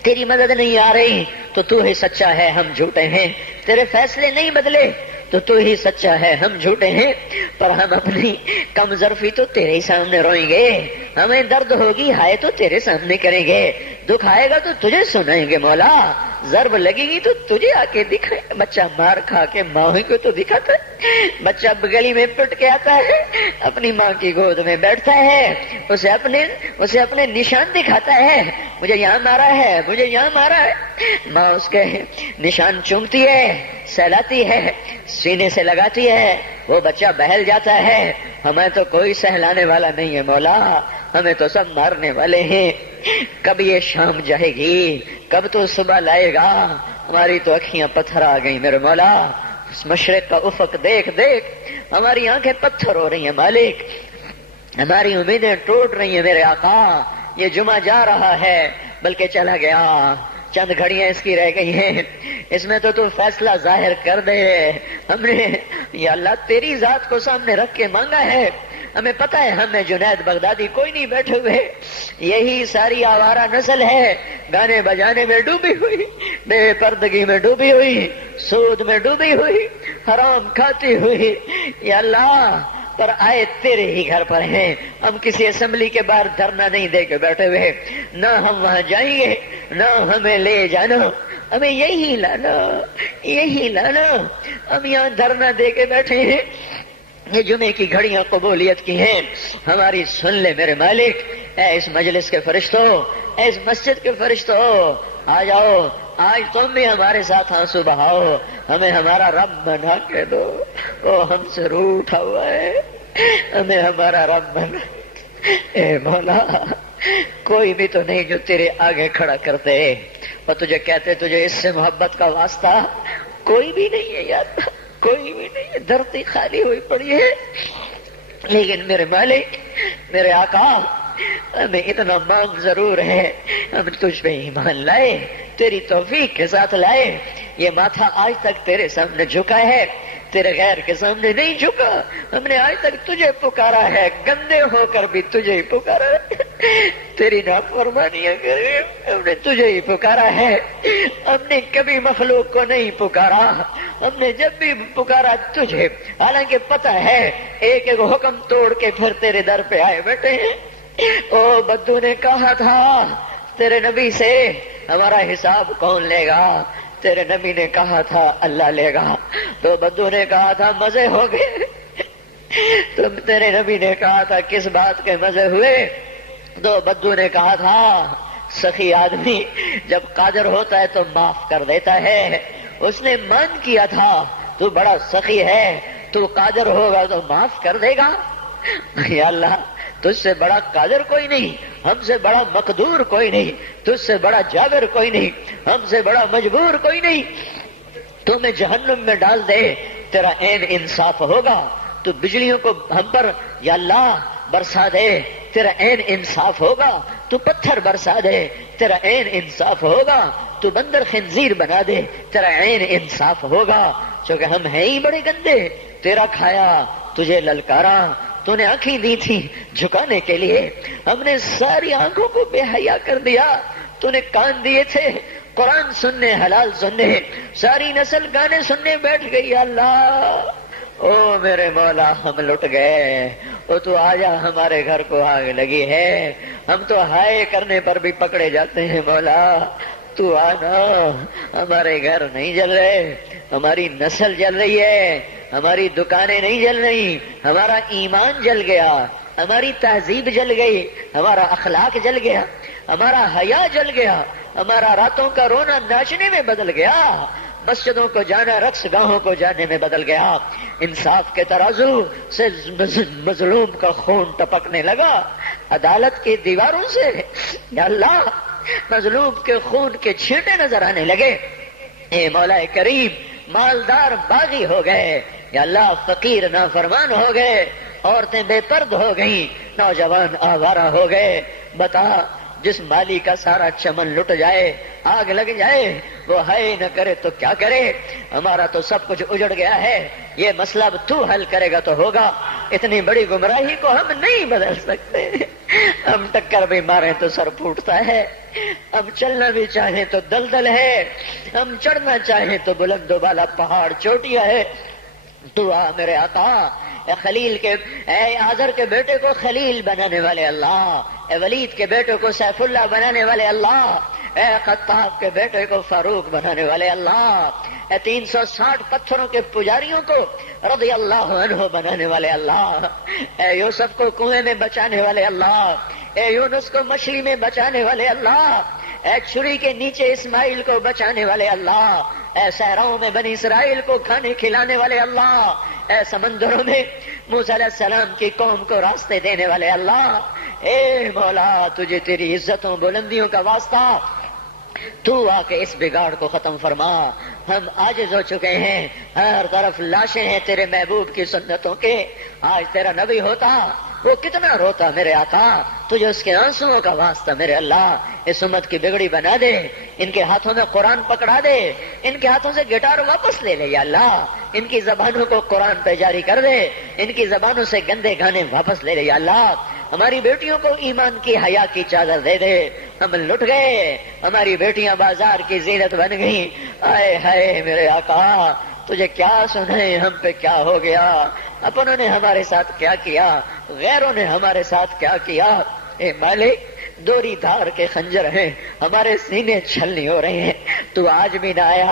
تیری مدد نہیں آ رہی تو ہی سچا ہے، ہم جھوٹے ہیں، تیرے فیصلے نہیں بدلے تو ہی سچا ہے، ہم جھوٹے ہیں، پر ہم اپنی کم ظرفی تو تیرے ہی سامنے روئیں گے، ہمیں درد ہوگی ہائے تو تیرے سامنے کریں گے، دکھ آئے گا تو تجھے سنائیں گے مولا، ضرب لگے گی تو تجھے آ کے دکھائے۔ بچہ مار کھا کے ماں کو تو دکھاتا ہے، بچہ گلی میں پٹ کے آتا ہے، اپنی ماں کی گود میں بیٹھتا ہے، اسے اپنے نشان دکھاتا ہے، مجھے یہاں مارا ہے، مجھے یہاں مارا ہے، ماں اس کے نشان چومتی ہے، سہلاتی ہے، سینے سے لگاتی ہے، وہ بچہ بہل جاتا ہے۔ ہمیں تو کوئی سہلانے والا نہیں ہے مولا، ہمیں تو سب مارنے والے ہیں۔ کب یہ شام جائے گی، کب تو صبح لائے گا؟ ہماری تو اکھیاں پتھر آ گئی میرے مولا، اس مشرق کا افق دیکھ دیکھ ہماری آنکھیں پتھر ہو رہی ہیں مالک، ہماری امیدیں ٹوٹ رہی ہیں میرے آقا۔ یہ جمعہ جا رہا ہے بلکہ چلا گیا، چند گھڑیاں اس کی رہ گئی ہیں، اس میں تو فیصلہ ظاہر کر دے۔ ہم نے یا اللہ تیری ذات کو سامنے رکھ کے مانگا ہے، ہمیں پتہ ہے ہمیں جنید بغدادی کوئی نہیں بیٹھے ہوئے، یہی ساری آوارہ نسل ہے، گانے بجانے میں ڈوبی ہوئی، بے پردگی میں ڈوبی ہوئی، سود میں ڈوبی ہوئی، حرام کھاتی ہوئی، یا اللہ پر آئے تیرے ہی گھر پر ہیں، ہم کسی اسمبلی کے باہر دھرنا نہیں دے کے بیٹھے ہوئے، نہ ہم وہاں جائیں گے، نہ ہمیں لے جانا، ہمیں یہی لانا، یہی لانا، ہم یہاں دھرنا دے کے بیٹھے ہیں، یہ جمعے کی گھڑیاں قبولیت کی ہیں، ہماری سن لے میرے مالک۔ اے اس مجلس کے فرشتوں، اے اس مسجد کے فرشتوں، آ جاؤ، آج تم بھی ہمارے ساتھ آنسو بہاؤ، ہمیں ہمارا رب بنا کے دو، وہ ہم سے روٹھا ہوا ہے، ہمیں ہمارا رب بنا۔ اے مولا، کوئی بھی تو نہیں جو تیرے آگے کھڑا کرتے اور تجھے کہتے تجھے اس سے محبت کا واسطہ، کوئی بھی نہیں ہے یار، کوئی بھی نہیں ہے، دھرتی خالی ہوئی پڑی ہے۔ لیکن میرے مالک، میرے آقا، ہمیں اتنا مانگ ضرور ہے، ہم تجھ پہ ایمان لائے، تیری توفیق کے ساتھ لائے۔ یہ ماتھا آج تک تیرے سامنے جھکا ہے، تیرے غیر کے سامنے نہیں جھکا۔ ہم نے آج تک تجھے پکارا ہے، گندے ہو کر بھی تجھے ہی پکارا ہے، تیری نافرمانیاں کرے ہم نے تجھے ہی پکارا ہے۔ ہم نے کبھی مخلوق کو نہیں پکارا، ہم نے جب بھی پکارا تجھے، حالانکہ پتہ ہے ایک ایک حکم توڑ کے پھر تیرے در پہ آئے بیٹھے ہیں۔ او بدو نے کہا تھا تیرے نبی سے ہمارا حساب کون لے گا؟ تیرے نبی نے کہا تھا اللہ لے گا، تو بدو نے کہا تھا مزے ہو گئے۔ تم تیرے نبی نے کہا تھا کس بات کے مزے ہوئے؟ تو بدو نے کہا تھا سخی آدمی جب قادر ہوتا ہے تو معاف کر دیتا ہے۔ اس نے مان کیا تھا تو بڑا سخی ہے، تو قادر ہوگا تو معاف کر دے گا۔ یا اللہ، تجھ سے بڑا قادر کوئی نہیں، ہم سے بڑا مقدور کوئی نہیں، تجھ سے بڑا جابر کوئی نہیں، ہم سے بڑا مجبور کوئی نہیں۔ تو میں جہنم میں ڈال دے، تیرا عین انصاف ہوگا۔ تو بجلیوں کو ہم پر یا اللہ برسا دے، تیرا عین انصاف ہوگا۔ تو پتھر برسا دے، تیرا عین انصاف ہوگا۔ تو بندر خنزیر بنا دے، تیرا عین انصاف ہوگا۔ چونکہ ہم ہیں ہی بڑے گندے، تیرا کھایا، تجھے للکارا، تو نے آنکھیں دی تھی جھکانے کے لیے، ہم نے ساری آنکھوں کو بے حیا کر دیا۔ تو نے کان دیے تھے قرآن سننے، حلال سننے، ساری نسل گانے سننے بیٹھ گئی۔ اللہ، او میرے مولا، ہم لٹ گئے۔ او تو آجا، ہمارے گھر کو آگ لگی ہے، ہم تو ہائے کرنے پر بھی پکڑے جاتے ہیں۔ مولا تو آنا، ہمارے گھر نہیں جل رہے، ہماری نسل جل رہی ہے، ہماری دکانیں نہیں جل رہی، ہمارا ایمان جل گیا، ہماری تہذیب جل گئی، ہمارا اخلاق جل گیا، ہمارا حیا جل گیا، ہمارا راتوں کا رونا ناچنے میں بدل گیا، مسجدوں کو جانا رقص گاہوں کو جانے میں بدل گیا، انصاف کے ترازو سے مظلوم کا خون ٹپکنے لگا، عدالت کی دیواروں سے یا اللہ مظلوم کے خون کے چھینٹے نظر آنے لگے۔ اے مولا کریم، مالدار باغی ہو گئے، یا اللہ فقیر نافرمان ہو گئے، عورتیں بے پرد ہو گئیں، نوجوان آوارہ ہو گئے۔ بتا، جس مالی کا سارا چمن لٹ جائے، آگ لگ جائے، وہ ہائے نہ کرے تو کیا کرے؟ ہمارا تو سب کچھ اجڑ گیا ہے، یہ مسئلہ اب تو حل کرے گا تو ہوگا۔ اتنی بڑی گمراہی کو ہم نہیں بدل سکتے، ہم ٹکر بھی ماریں تو سر پھوٹتا ہے، ہم چلنا بھی چاہیں تو دلدل ہے، ہم چڑھنا چاہیں تو بلند و بالا پہاڑ چوٹیاں ہے۔ تو آ میرے آقا، اے خلیل کے، اے آزر کے بیٹے کو خلیل بنانے والے اللہ، اے ولید کے بیٹے کو سیف اللہ بنانے والے اللہ، اے خطاب کے بیٹے کو فاروق بنانے والے اللہ، اے 360 پتھروں کے پجاریوں کو رضی اللہ عنہ بنانے والے اللہ، اے یوسف کو کنویں میں بچانے والے اللہ، اے یونس کو مچھلی میں بچانے والے اللہ، اے چھری کے نیچے اسماعیل کو بچانے والے اللہ، اے صحراؤں میں بنی اسرائیل کو کھانے کھلانے والے اللہ، اے سمندروں میں موسیٰ علیہ السلام کی قوم کو راستے دینے والے اللہ، اے مولا تجھے تیری عزتوں بلندیوں کا واسطہ، تو آ کے اس بگاڑ کو ختم فرما۔ ہم عاجز ہو چکے ہیں، ہر طرف لاشیں ہیں تیرے محبوب کی سنتوں کے۔ آج تیرا نبی ہوتا وہ کتنا روتا میرے آقا، تجھے اس کے آنسوؤں کا واسطہ میرے اللہ اس امت کی بگڑی بنا دے، ان کے ہاتھوں میں قرآن پکڑا دے، ان کے ہاتھوں سے گٹار واپس لے لے یا اللہ، ان کی زبانوں کو قرآن پہ جاری کر دے، ان کی زبانوں سے گندے گانے واپس لے لے یا اللہ، ہماری بیٹیوں کو ایمان کی حیا کی چادر دے دے۔ ہم لٹ گئے، ہماری بیٹیاں بازار کی زینت بن گئیں، آئے ہائے میرے آقا تجھے کیا سنائیں، ہم پہ کیا ہو گیا، اپنوں نے ہمارے ساتھ کیا کیا، غیروں نے ہمارے ساتھ کیا کیا۔ اے مالک، دوری دھار کے خنجر ہیں، ہمارے سینے چھلنی ہو رہے ہیں، تو آج بھی نہ آیا،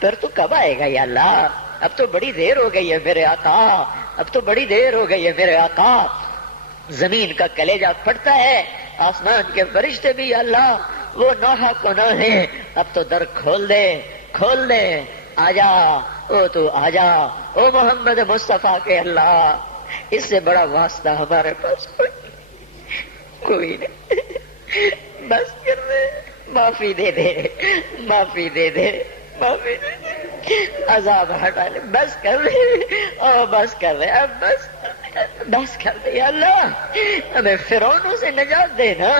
پھر تو کب آئے گا یا اللہ؟ اب تو بڑی دیر ہو گئی ہے میرے آقا، اب تو بڑی دیر ہو گئی ہے میرے آقا، زمین کا کلیجہ پھٹتا ہے، آسمان کے فرشتے بھی اللہ وہ نوحہ کو نہ ہے، اب تو در کھول دے کھول دے، آجا او تو آجا او محمد مصطفیٰ کے اللہ، اس سے بڑا واسطہ ہمارے پاس کوئی نہیں، بس کر دے، معافی دے دے، معافی دے دے، معافی دے دے، عذاب ہٹا لے، بس کر دے، او بس کر دے، اب بس کر دے یا اللہ، ہمیں فرعونوں سے نجات دے نا،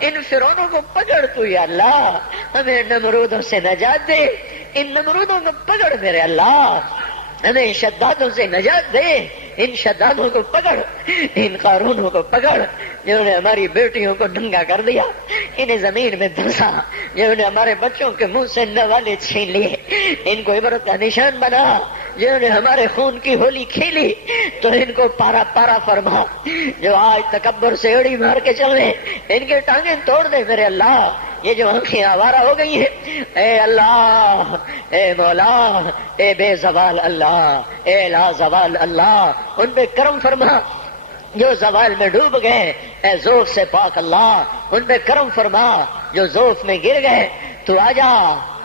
ان فرعونوں کو پکڑ تو یا اللہ، ہمیں نمرودوں سے نجات دے، ان نمرودوں کو پکڑ میرے اللہ، ہمیں شدادوں سے نجات دے، ان شدادوں کو پکڑ، ان قارونوں کو پکڑ جنہوں نے ہماری بیٹیوں کو ننگا کر دیا، انہیں زمین میں دھنسا، جنہوں نے ہمارے بچوں کے منہ سے نوالے چھین لیے، ان کو عبرت کا نشان بنا، جنہوں نے ہمارے خون کی ہولی کھیلی تو ان کو پارا پارا فرما، جو آج تکبر سے اڑی مار کے چل رہے ان کے ٹانگیں توڑ دے میرے اللہ، یہ جو آنکھیں آوارہ ہو گئی ہیں، اے اللہ، اے مولا، اے بے زوال اللہ، اے لا زوال اللہ، ان پہ کرم فرما، جو زوال میں ڈوب گئے اے ذوف سے پاک اللہ، ان پہ کرم فرما، جو ذوف میں گر گئے تو آجا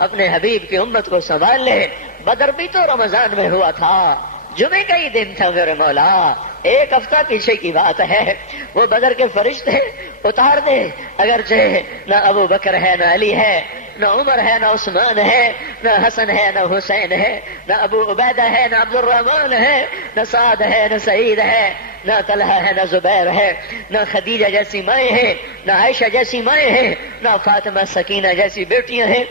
اپنے حبیب کی امت کو سنبھال لے، بدر بھی تو رمضان میں ہوا تھا، جمعے کا ہی دن تھا میرے مولا، ایک ہفتہ پیچھے کی بات ہے، وہ بدر کے فرشتے اتار دے، اگرچہ نہ ابو بکر ہے نہ علی ہے نہ عمر ہے نہ عثمان ہے نہ حسن ہے نہ حسین ہے نہ ابو عبیدہ ہے نہ عبد الرحمن ہے نہ سعد ہے نہ سعید ہے نہ طلحہ ہے نہ زبیر ہے نہ خدیجہ جیسی مائیں ہیں نہ عائشہ جیسی مائیں ہیں نہ فاطمہ سکینہ جیسی بیٹیاں ہیں،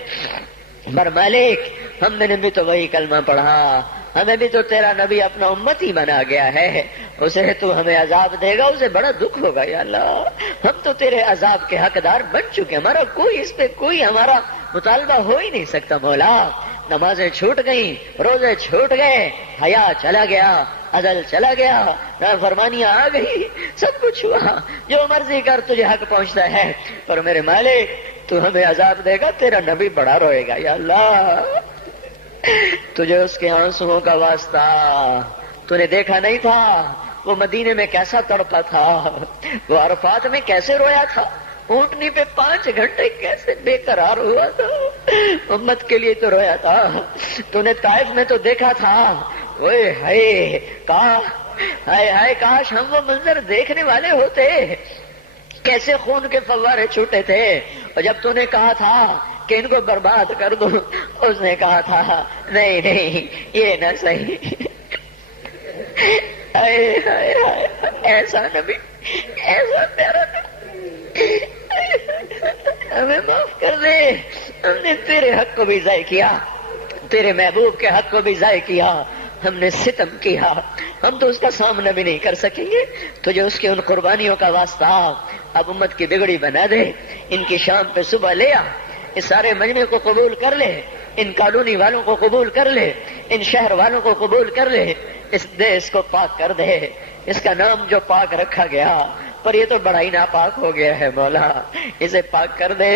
پر مالک ہم نے بھی تو وہی کلمہ پڑھا، ہمیں بھی تو تیرا نبی اپنا امتی بنا گیا ہے، اسے تو ہمیں عذاب دے گا، اسے بڑا دکھ ہوگا یا اللہ، ہم تو تیرے عذاب کے حقدار بن چکے، ہمارا کوئی اس پہ کوئی ہمارا مطالبہ ہو ہی نہیں سکتا مولا، نمازیں چھوٹ گئیں، روزے چھوٹ گئے، حیا چلا گیا، عدل چلا گیا، نافرمانیاں آ گئی، سب کچھ ہوا، جو مرضی کر تجھے حق پہنچتا ہے، پر میرے مالک تو ہمیں عذاب دے گا، تیرا نبی بڑا روئے گا یا اللہ، تجھے اس کے آنسوؤں کا واسطہ، تو نے دیکھا نہیں تھا وہ مدینے میں کیسا تڑپا تھا، وہ عرفات میں کیسے رویا تھا، اونٹنی پہ 5 گھنٹے کیسے بے قرار ہوا تھا، امت کے لیے تو رویا تھا، تو نے طائف میں تو دیکھا تھا، اوئے ہائے ہائے کاش ہم وہ منظر دیکھنے والے ہوتے، کیسے خون کے فوارے چھوٹے تھے، اور جب تو نے کہا تھا کہ ان کو برباد کر دو، اس نے کہا تھا نہیں نہیں یہ نہ صحیح، ایسا نبی، ایسا پیارا نبی، ہمیں معاف کر دے، ہم نے تیرے حق کو بھی ضائع کیا، تیرے محبوب کے حق کو بھی ضائع کیا، ہم نے ستم کیا، ہم تو اس کا سامنا بھی نہیں کر سکیں گے، تجھے اس کے ان قربانیوں کا واسطہ اب امت کی بگڑی بنا دے، ان کی شام پہ صبح لے آ، اس سارے مجمع کو قبول کر لے، ان کالونی والوں کو قبول کر لے، ان شہر والوں کو قبول کر لے، اس دیش کو پاک کر دے، اس کا نام جو پاک رکھا گیا پر یہ تو بڑا ہی ناپاک ہو گیا ہے مولا، اسے پاک کر دے،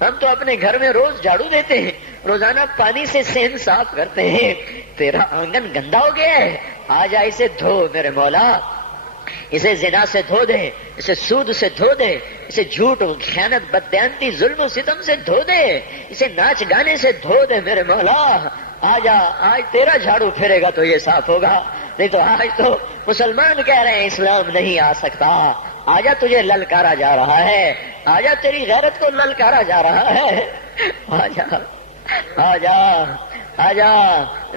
ہم تو اپنے گھر میں روز جھاڑو دیتے ہیں، روزانہ پانی سے سین صاف کرتے ہیں، تیرا آنگن گندا ہو گیا ہے، آ جا اسے دھو میرے مولا، اسے زنا سے دھو دے، اسے سود سے دھو دے، اسے جھوٹ خیانت بددیانتی ظلم و ستم سے دھو دے، اسے ناچ گانے سے دھو دے میرے مولا، آجا، آج تیرا جھاڑو پھرے گا تو یہ صاف ہوگا، نہیں تو آج تو مسلمان کہہ رہے ہیں اسلام نہیں آ سکتا، آجا تجھے للکارا جا رہا ہے، آجا تیری غیرت کو للکارا جا رہا ہے، آجا آجا آجا،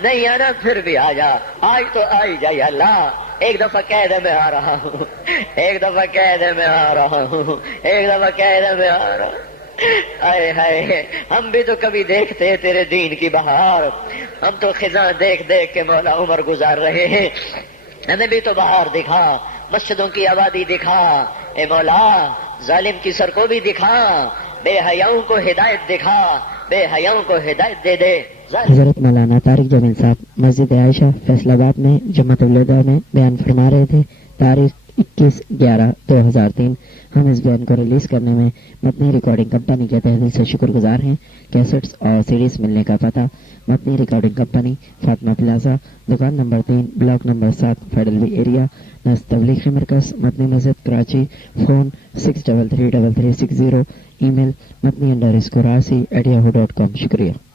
نہیں آنا پھر بھی آجا، آج تو آئی جائے اللہ، ایک دفعہ کہہ دے میں آ رہا ہوں، ایک دفعہ کہہ دے میں آ رہا ہوں، ایک دفعہ کہہ دے میں آ رہا ہوں، آئے ہائے ہم بھی تو کبھی دیکھتے تیرے دین کی بہار، ہم تو خزاں دیکھ دیکھ کے مولا عمر گزار رہے ہیں، ہمیں بھی تو بہار دکھا، مسجدوں کی آبادی دکھا، اے مولا ظالم کی سر کو بھی دکھا، بے حیاؤں کو ہدایت دکھا، بے حیاؤں کو ہدایت دے دے۔ حضرت مولانا طارق جمیل صاحب مسجد عائشہ فیصل آباد میں جمعۃ الوداع میں بیان فرما رہے تھے، تاریخ 21/11/2003۔ ہم اس بیان کو ریلیز کرنے میں متنی ریکارڈنگ کمپنی کے تہہ دل سے شکر گزار ہیں۔ کیسٹس اور سیڈیز ملنے کا پتہ: متنی ریکارڈنگ کمپنی، فاطمہ پلازا، دکان نمبر 3، بلاک نمبر 7، فیڈرل وی ایریا، نزد تبلیغی مرکز، متنی مسجد، کراچی۔ فون 633360، ای میل متنی_80@yahoo.com۔ شکریہ۔